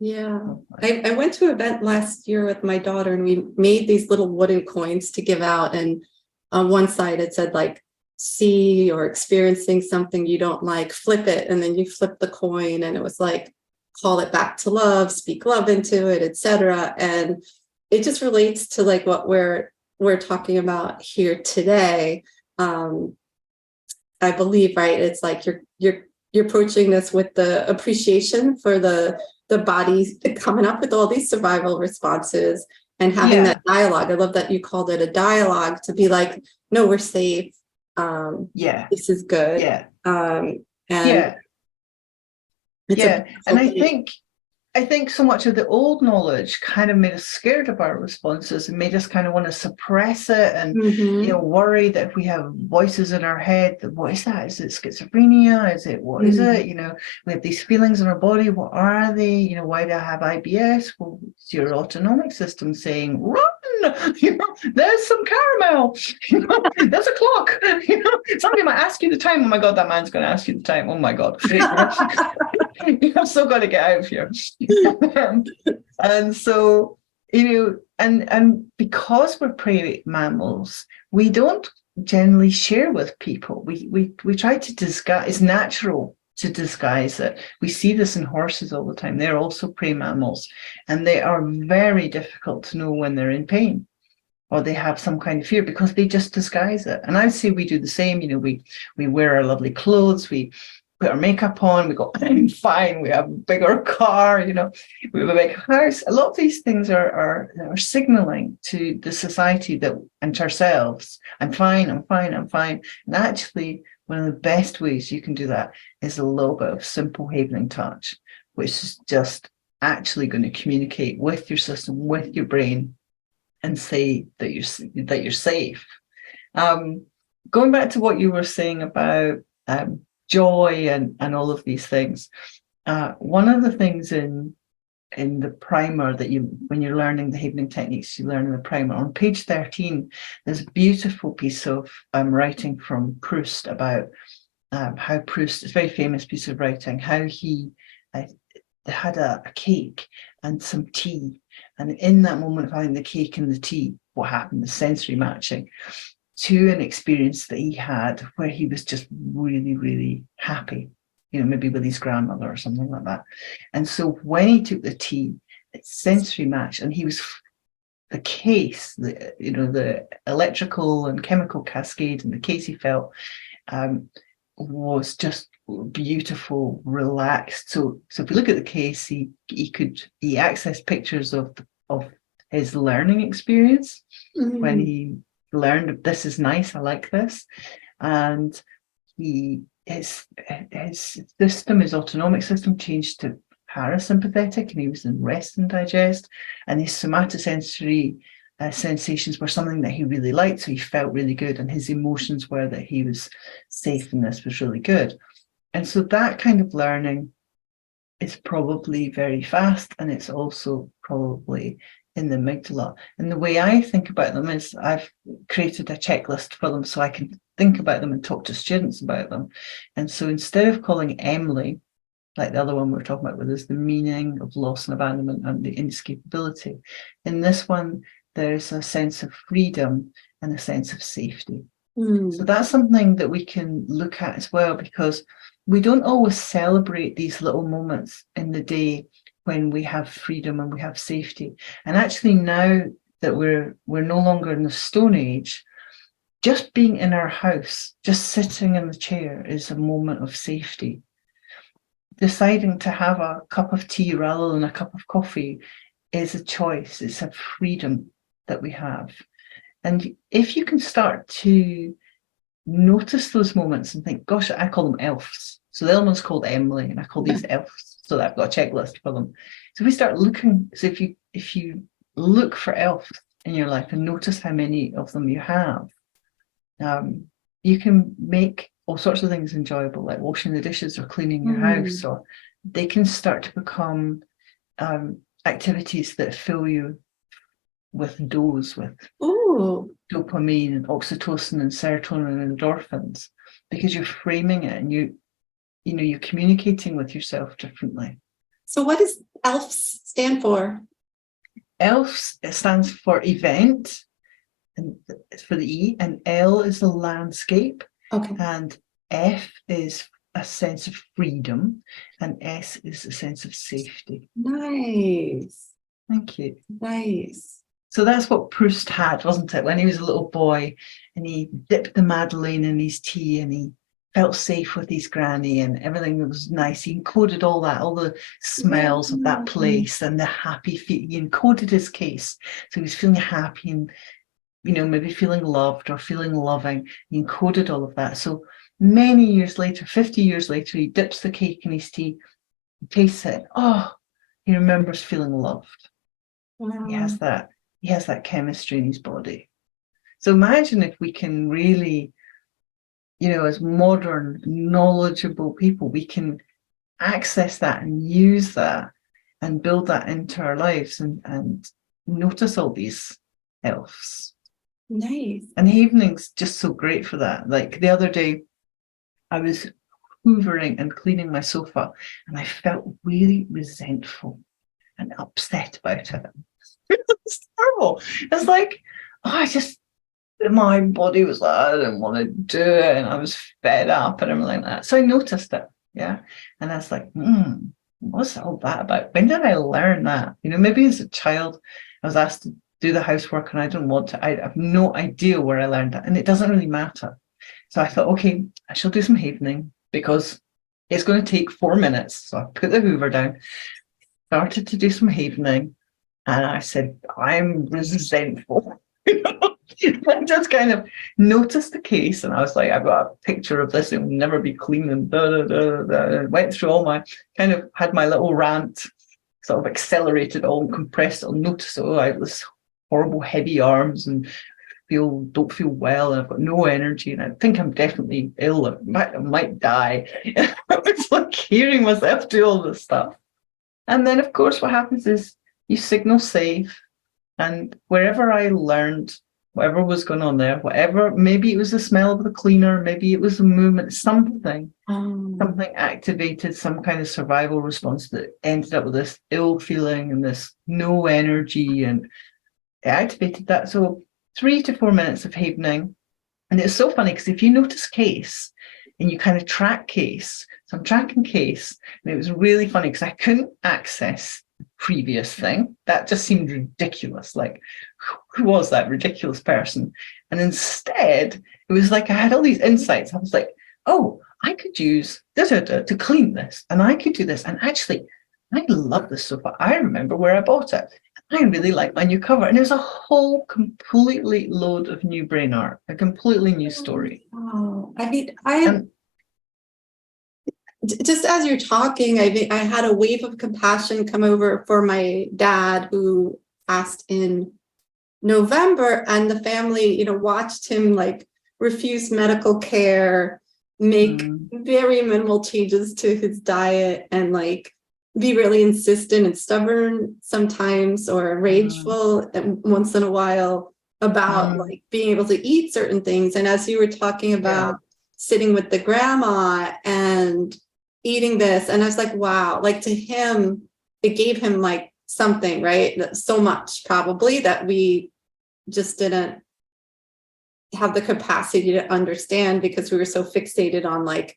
I went to an event last year with my daughter, and we made these little wooden coins to give out, and on one side it said like, see or experiencing something you don't like, flip it, and then you flip the coin, and it was like, call it back to love, speak love into it, etc. And it just relates to like what we're talking about here today. I believe, right? It's like you're approaching this with the appreciation for the body coming up with all these survival responses and having that dialogue. I love that you called it a dialogue, to be like, no, we're safe. This is good. And I think so much of the old knowledge kind of made us scared of our responses and made us kind of want to suppress it and worry that if we have voices in our head, that what is that? Is it schizophrenia? Is it what is it? We have these feelings in our body. What are they? Why do I have IBS? Well, it's your autonomic system saying, run, there's some caramel, there's a clock, somebody might ask you the time. Oh my God, that man's going to ask you the time. Oh my God. I've still got to get out of here. And so, and because we're prey mammals, we don't generally share with people. We try to disguise. It's natural to disguise it. We see this in horses all the time. They're also prey mammals, and they are very difficult to know when they're in pain or they have some kind of fear, because they just disguise it. And I'd say we do the same. We wear our lovely clothes, we put our makeup on, we go, I'm fine, we have a bigger car, we have a big house. A lot of these things are signaling to the society and to ourselves, I'm fine, I'm fine, I'm fine. And actually, one of the best ways you can do that is a little bit of simple havening touch, which is just actually going to communicate with your system, with your brain, and say that you're safe. Going back to what you were saying about joy and all of these things, one of the things in the primer that when you're learning the havening techniques, you learn in the primer, on page 13, there's a beautiful piece of writing from Proust about how Proust, it's a very famous piece of writing, how he had a cake and some tea, and in that moment of having the cake and the tea, what happened, the sensory matching to an experience that he had where he was just really, really happy. maybe with his grandmother or something like that. And so when he took the tea, it's sensory match, and he was the case, the electrical and chemical cascade and the case he felt was just beautiful, relaxed. So if we look at the case, he accessed pictures of his learning experience when he learned, this is nice, I like this, and his system, his autonomic system, changed to parasympathetic, and he was in rest and digest, and his somatosensory sensations were something that he really liked, so he felt really good, and his emotions were that he was safe and this was really good. And so that kind of learning is probably very fast, and it's also probably in the amygdala. And the way I think about them is I've created a checklist for them so I can think about them and talk to students about them. And so instead of calling Emily, like the other one we were talking about, where there's the meaning of loss and abandonment and the inescapability, in this one there's a sense of freedom and a sense of safety. So that's something that we can look at as well, because we don't always celebrate these little moments in the day when we have freedom and we have safety. And actually, now that we're no longer in the Stone Age, just being in our house, just sitting in the chair, is a moment of safety. Deciding to have a cup of tea rather than a cup of coffee is a choice. It's a freedom that we have. And if you can start to notice those moments and think, gosh, I call them elves. So the other one's called Emily, and I call these elves. So that I've got a checklist for them. So we start looking, so if you look for elves in your life and notice how many of them you have, you can make all sorts of things enjoyable, like washing the dishes or cleaning your house, or they can start to become activities that fill you with dose, with dopamine and oxytocin and serotonin and endorphins, because you're framing it and you're communicating with yourself differently. So what does ELFs stand for? ELFs, it stands for event, and it's for the E, and L is the landscape, and F is a sense of freedom, and S is a sense of safety. Nice. Thank you. Nice. So that's what Proust had, wasn't it? When he was a little boy and he dipped the Madeleine in his tea and he felt safe with his granny and everything was nice. He encoded all that, all the smells of that place and the happy feeling. He encoded his case. So he was feeling happy and, maybe feeling loved or feeling loving. He encoded all of that. So many years later, 50 years later, he dips the cake in his tea, he tastes it. Oh, he remembers feeling loved. Wow. He has that chemistry in his body. So imagine if we can really, as modern, knowledgeable people, we can access that and use that and build that into our lives and notice all these elves. Nice. And evening's just so great for that. Like the other day, I was hoovering and cleaning my sofa and I felt really resentful and upset about it. It's terrible. It's like, my body was like, I didn't want to do it, and I was fed up and everything like that. So I noticed it, yeah. And I was like, what's all that about? When did I learn that? Maybe as a child, I was asked to do the housework and I didn't want to. I have no idea where I learned that, and it doesn't really matter. So I thought, okay, I shall do some havening because it's going to take 4 minutes. So I put the Hoover down, started to do some havening, and I said, I'm resentful. I just kind of noticed the case, and I was like, I've got a picture of this, it will never be clean, and went through all my, kind of had my little rant, sort of accelerated all, compressed it, noticed, I have this horrible heavy arms and don't feel well, and I've got no energy, and I think I'm definitely ill, I might die. It's like hearing myself do all this stuff. And then of course what happens is you signal safe, and wherever I learned, whatever was going on there, whatever, maybe it was the smell of the cleaner, maybe it was the movement, something activated some kind of survival response that ended up with this ill feeling and this no energy, and it activated that. So 3 to 4 minutes of havening. And it's so funny because if you notice case, and you kind of track case. So I'm tracking case, and it was really funny because I couldn't access the previous thing. That just seemed ridiculous. Like, who was that ridiculous person? And instead, it was like I had all these insights. I was like, oh, I could use to clean this, and I could do this. And actually, I love this sofa. I remember where I bought it. I really like my new cover. And there's a whole completely load of new brain art, a completely new story. Oh, I mean, And just as you're talking, I had a wave of compassion come over for my dad who passed in November, and the family, watched him like refuse medical care, make very minimal changes to his diet, and like be really insistent and stubborn sometimes, or rageful once in a while about like being able to eat certain things. And as you were talking about sitting with the grandma and eating this, and I was like, wow, like to him, it gave him like something, right? So much probably that we just didn't have the capacity to understand because we were so fixated on like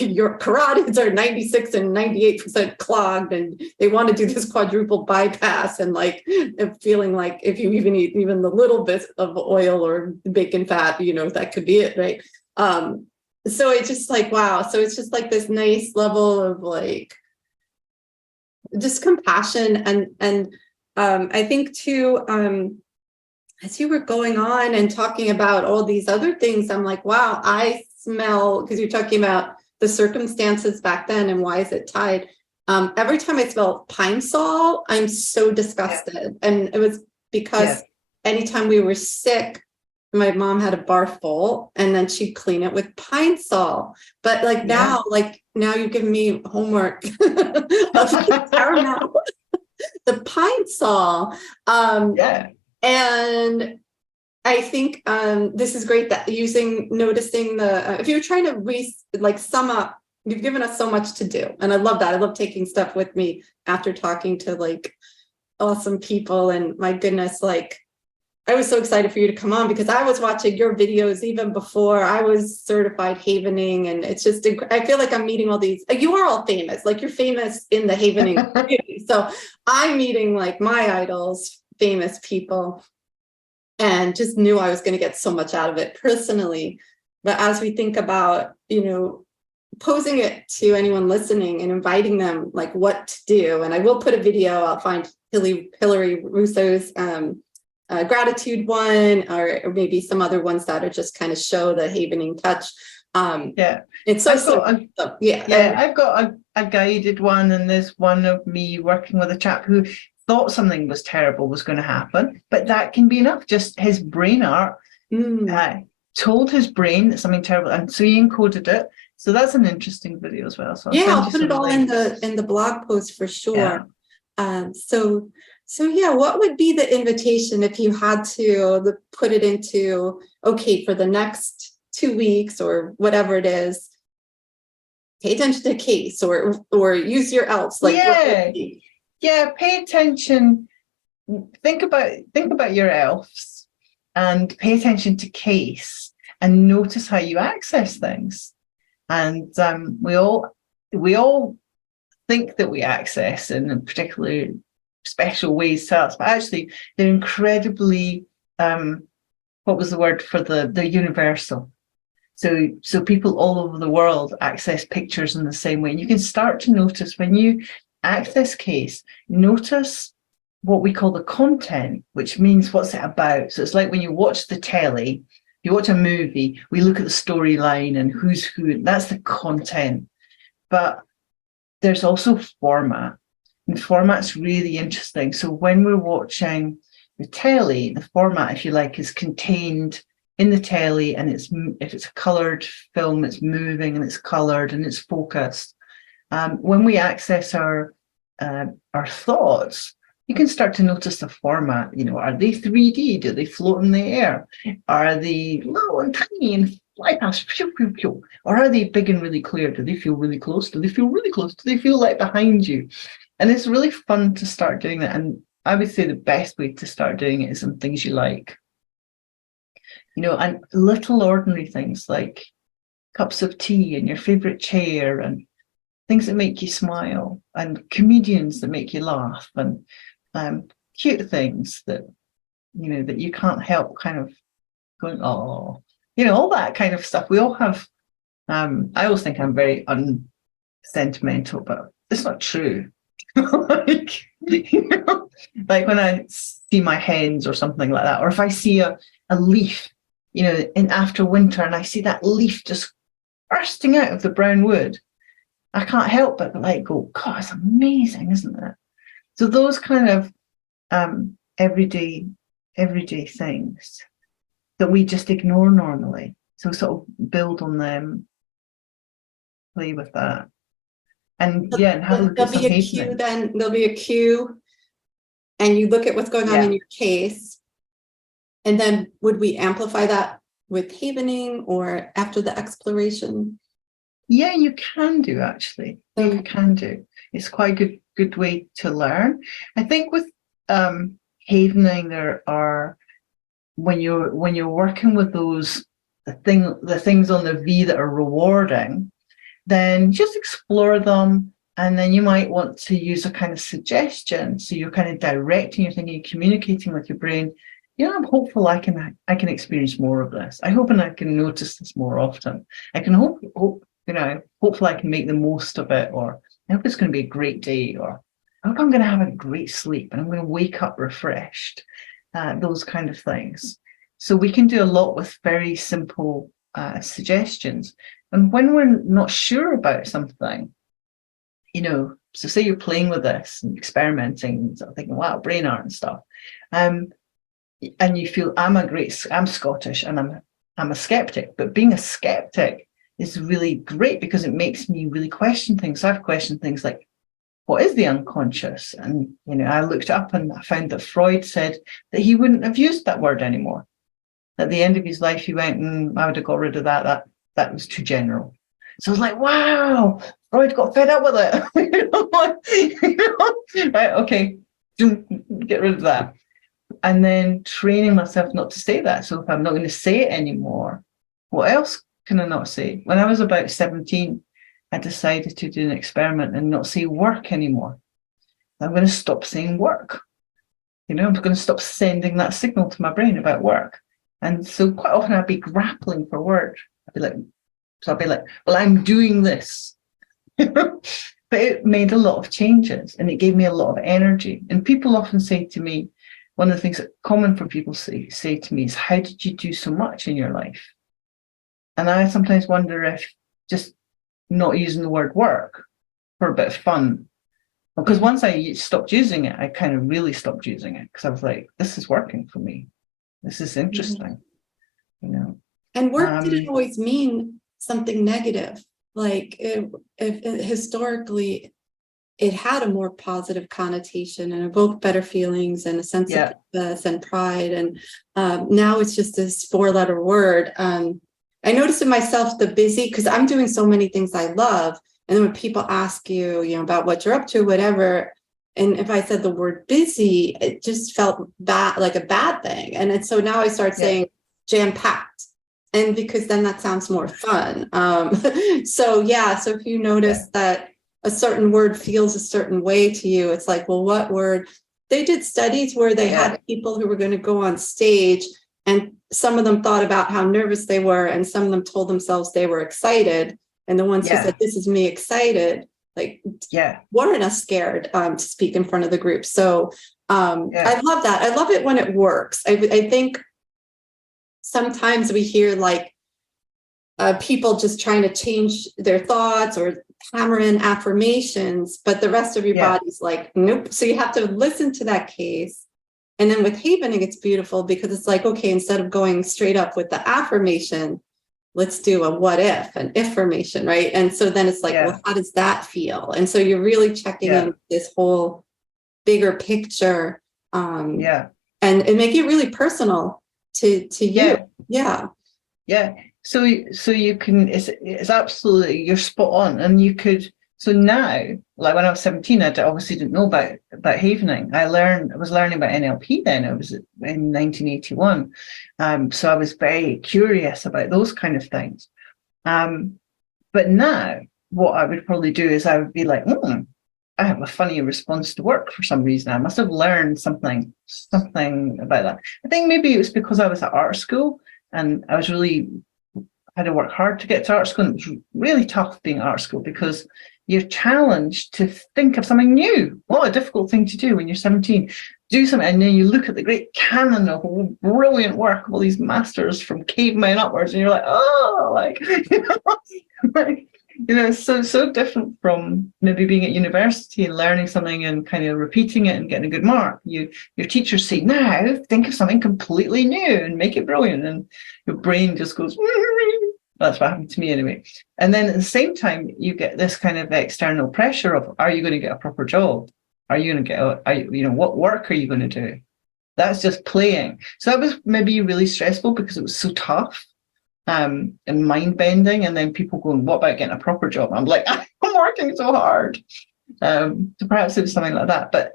your carotids are 96 and 98% clogged and they want to do this quadruple bypass, and like feeling like if you even eat even the little bit of oil or bacon fat, that could be it, right? So it's just like, wow. So it's just like this nice level of like just compassion. And I think too, as you were going on and talking about all these other things, I'm like, wow, I smell, because you're talking about the circumstances back then and why is it tied? Every time I smell pine sol, I'm so disgusted. And it was because anytime we were sick, my mom had a bar full and then she'd clean it with pine sol. But like now you've given me homework of the caramel, the pine sol. And I think this is great that noticing the, if you're trying to sum up, you've given us so much to do. And I love that. I love taking stuff with me after talking to like awesome people. And my goodness, like I was so excited for you to come on because I was watching your videos even before I was certified havening. And it's just, I feel like I'm meeting all these, you are all famous, like you're famous in the havening community. So I'm meeting like my idols, famous people, and just knew I was going to get so much out of it personally. But as we think about, posing it to anyone listening and inviting them like what to do, and I will put a video, I'll find Hillary Russo's gratitude one, or maybe some other ones that are just kind of show the havening touch. It's so I've got a guided one, and there's one of me working with a chap who thought something was terrible was going to happen, but that can be enough. Just his brain art told his brain that something terrible, and so he encoded it. So that's an interesting video as well. So I'll put it all in the blog post for sure. So what would be the invitation if you had to put it into, okay, for the next 2 weeks or whatever it is, pay attention to case or use your elves, like pay attention. Think about your elves and pay attention to case and notice how you access things. And we all think that we access in particularly special ways to us, but actually they're incredibly what was the word for the universal. So people all over the world access pictures in the same way. And you can start to notice when you access case, notice what we call the content, which means what's it about. So it's like when you watch the telly, you watch a movie, we look at the storyline and who's who, that's the content. But there's also format, and format's really interesting. So when we're watching the telly, the format, if you like, is contained in the telly, and if it's a colored film, it's moving and it's colored and it's focused. When we access our thoughts, you can start to notice the format. Are they 3D? Do they float in the air? Are they low and tiny and fly past? Pew, pew, pew? Or are they big and really clear? Do they feel really close? Do they feel really close? Do they feel like behind you? And it's really fun to start doing that. And I would say the best way to start doing it is in things you like. And little ordinary things like cups of tea in your favorite chair, and things that make you smile, and comedians that make you laugh, and cute things that, you know, that you can't help kind of going, oh, you know, all that kind of stuff. We all have, I always think I'm very unsentimental, but it's not true. Like, you know, like when I see my hens or something like that, or if I see a leaf, you know, in after winter, and I see that leaf just bursting out of the brown wood, I can't help but like go, God, it's amazing, isn't it? So those kind of everyday things that we just ignore normally. So sort of build on them, play with that. And yeah, and have a look at some There'll be a cue then, there'll be a cue, and you look at what's going on in your case. And then would we amplify that with havening or after the exploration? Yeah, you can do actually. You can do. It's quite a good way to learn. I think with havening, there are, when you're working with those the things on the V that are rewarding, then just explore them, and then you might want to use a kind of suggestion. So you're kind of directing your thinking, communicating with your brain. You know, I'm hopeful I can experience more of this. I hope and I can notice this more often. I can hope, you know, hopefully I can make the most of it, or I hope it's going to be a great day, or I hope I'm going to have a great sleep and I'm going to wake up refreshed. Those kind of things. So we can do a lot with very simple suggestions. And when we're not sure about something, you know, so say you're playing with this and experimenting, sort of thinking, wow, brain art and stuff, and you feel I'm Scottish and I'm a skeptic, but being a skeptic is really great because it makes me really question things. So I've questioned things like, what is the unconscious? And, you know, I looked up and I found that Freud said that he wouldn't have used that word anymore. At the end of his life, he went, I would have got rid of that. That was too general. So I was like, wow, Freud got fed up with it. Right, okay, get rid of that. And then training myself not to say that. So if I'm not going to say it anymore, what else can I not say? When I was about 17, I decided to do an experiment and not say work anymore. I'm going to stop saying work. You know, I'm going to stop sending that signal to my brain about work. And so quite often I'd be grappling for words. I'd be like, well, I'm doing this. But it made a lot of changes and it gave me a lot of energy. And people often say to me, one of the things that common for people say to me is, how did you do so much in your life? And I sometimes wonder if just not using the word work for a bit of fun, because once I stopped using it, I kind of really stopped using it because I was like, this is working for me. This is interesting, you know. And work didn't always mean something negative. Like historically, it had a more positive connotation and evoked better feelings and a sense of purpose and pride. And now it's just this 4-letter word. I noticed in myself the busy, because I'm doing so many things I love. And then when people ask you, you know, about what you're up to, whatever, and if I said the word busy, it just felt bad, like a bad thing. And so now I start saying jam-packed. And because then that sounds more fun. So if you notice that a certain word feels a certain way to you, it's like, well, what word? They did studies where they had people who were going to go on stage, and some of them thought about how nervous they were, and some of them told themselves they were excited. And the ones who said, this is me excited, like, weren't as scared to speak in front of the group. So I love that. I love it when it works. I think sometimes we hear like people just trying to change their thoughts or hammer in affirmations, but the rest of your body's like, nope. So you have to listen to that case. And then with havening, it's beautiful because it's like, okay, instead of going straight up with the affirmation, let's do a what if, an information, right? And so then it's like, well, how does that feel? And so you're really checking in this whole bigger picture, and make it really personal to you. So you can, it's absolutely, you're spot on. And you could, so now, like when I was 17, I obviously didn't know about havening. I was learning about NLP then. It was in 1981. So I was very curious about those kind of things. But now what I would probably do is I would be like, I have a funny response to work for some reason. I must have learned something about that. I think maybe it was because I was at art school and I had to work hard to get to art school. And it was really tough being at art school because you're challenged to think of something new. What a difficult thing to do when you're 17. Do something, and then you look at the great canon of brilliant work of all these masters from cavemen upwards, and you're like, oh, like, so different from maybe being at university and learning something and kind of repeating it and getting a good mark. Your teachers say, now think of something completely new and make it brilliant, and your brain just goes. That's what happened to me anyway. And then at the same time, you get this kind of external pressure of, are you going to get a proper job? Are you going to get, what work are you going to do? That's just playing. So that was maybe really stressful because it was so tough and mind bending. And then people going, what about getting a proper job? I'm like, I'm working so hard. So perhaps it was something like that. But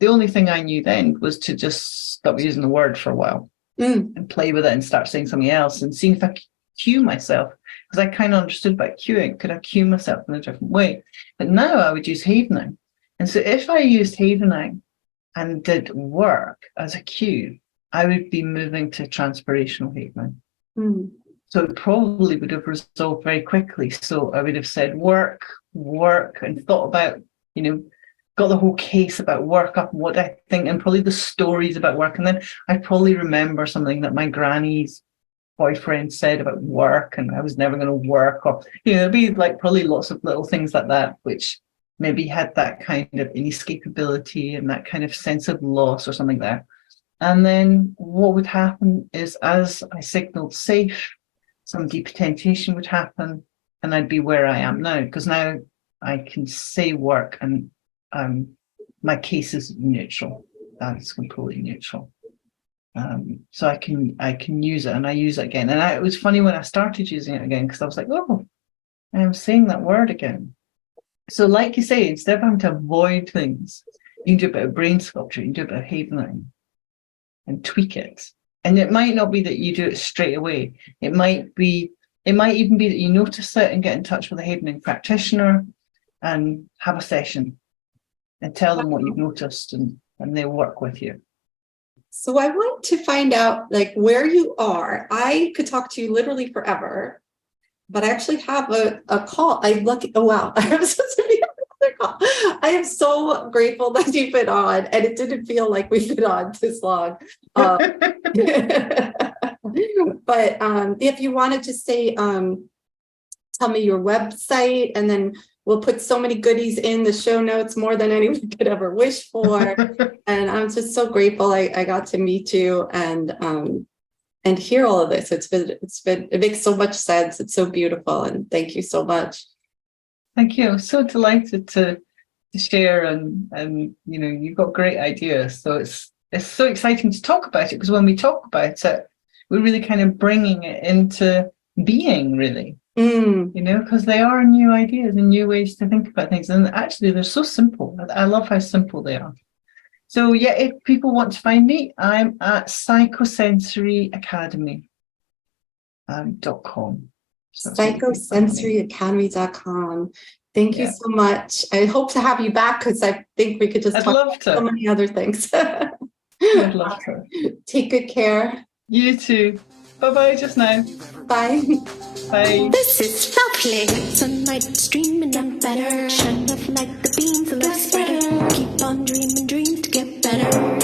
the only thing I knew then was to just stop using the word for a while and play with it and start saying something else and seeing if I could cue myself, because I kind of understood about cueing. Could I cue myself in a different way? But now I would use havening. And so if I used havening and did work as a cue, I would be moving to transpirational havening. So it probably would have resolved very quickly. So I would have said work, and thought about, got the whole case about work up and what I think, and probably the stories about work. And then I'd probably remember something that my granny's boyfriend said about work, and I was never going to work, or there'd be like probably lots of little things like that, which maybe had that kind of inescapability and that kind of sense of loss or something there. And then what would happen is, as I signaled safe, some depotentiation would happen, and I'd be where I am now, because now I can say work, and my case is neutral. That's completely neutral. So I can use it, and I use it again. And it was funny when I started using it again, because I was like, oh, I am saying that word again. So like you say, instead of having to avoid things, you can do a bit of brain sculpture, you can do a bit of havening and tweak it. And it might not be that you do it straight away. It might even be that you notice it and get in touch with a havening practitioner and have a session and tell them what you've noticed, and they'll work with you. So I want to find out like where you are. I could talk to you literally forever, but I actually have a call. Oh wow, I have supposed to be on another call. I am so grateful that you've been on, and it didn't feel like we've been on this long. But if you wanted to say, tell me your website, and then we'll put so many goodies in the show notes, more than anyone could ever wish for. And I'm just so grateful I got to meet you and hear all of this. It makes so much sense. It's so beautiful. And thank you so much. Thank you. I'm so delighted to share, and you've got great ideas. So it's so exciting to talk about it, because when we talk about it, we're really kind of bringing it into being, really. Because they are new ideas and new ways to think about things. And actually, they're so simple. I love how simple they are. So yeah, if people want to find me, I'm at psychosensoryacademy.com. Psychosensoryacademy.com. Thank you so much. I hope to have you back, because I think we could just talk about so many other things. I'd love to. Take good care. You too. Bye-bye just now. Bye. Bye. This is lovely. Sunlight streaming up better. Shine up like the beams of the spreader. Keep on dreaming, dream to get better.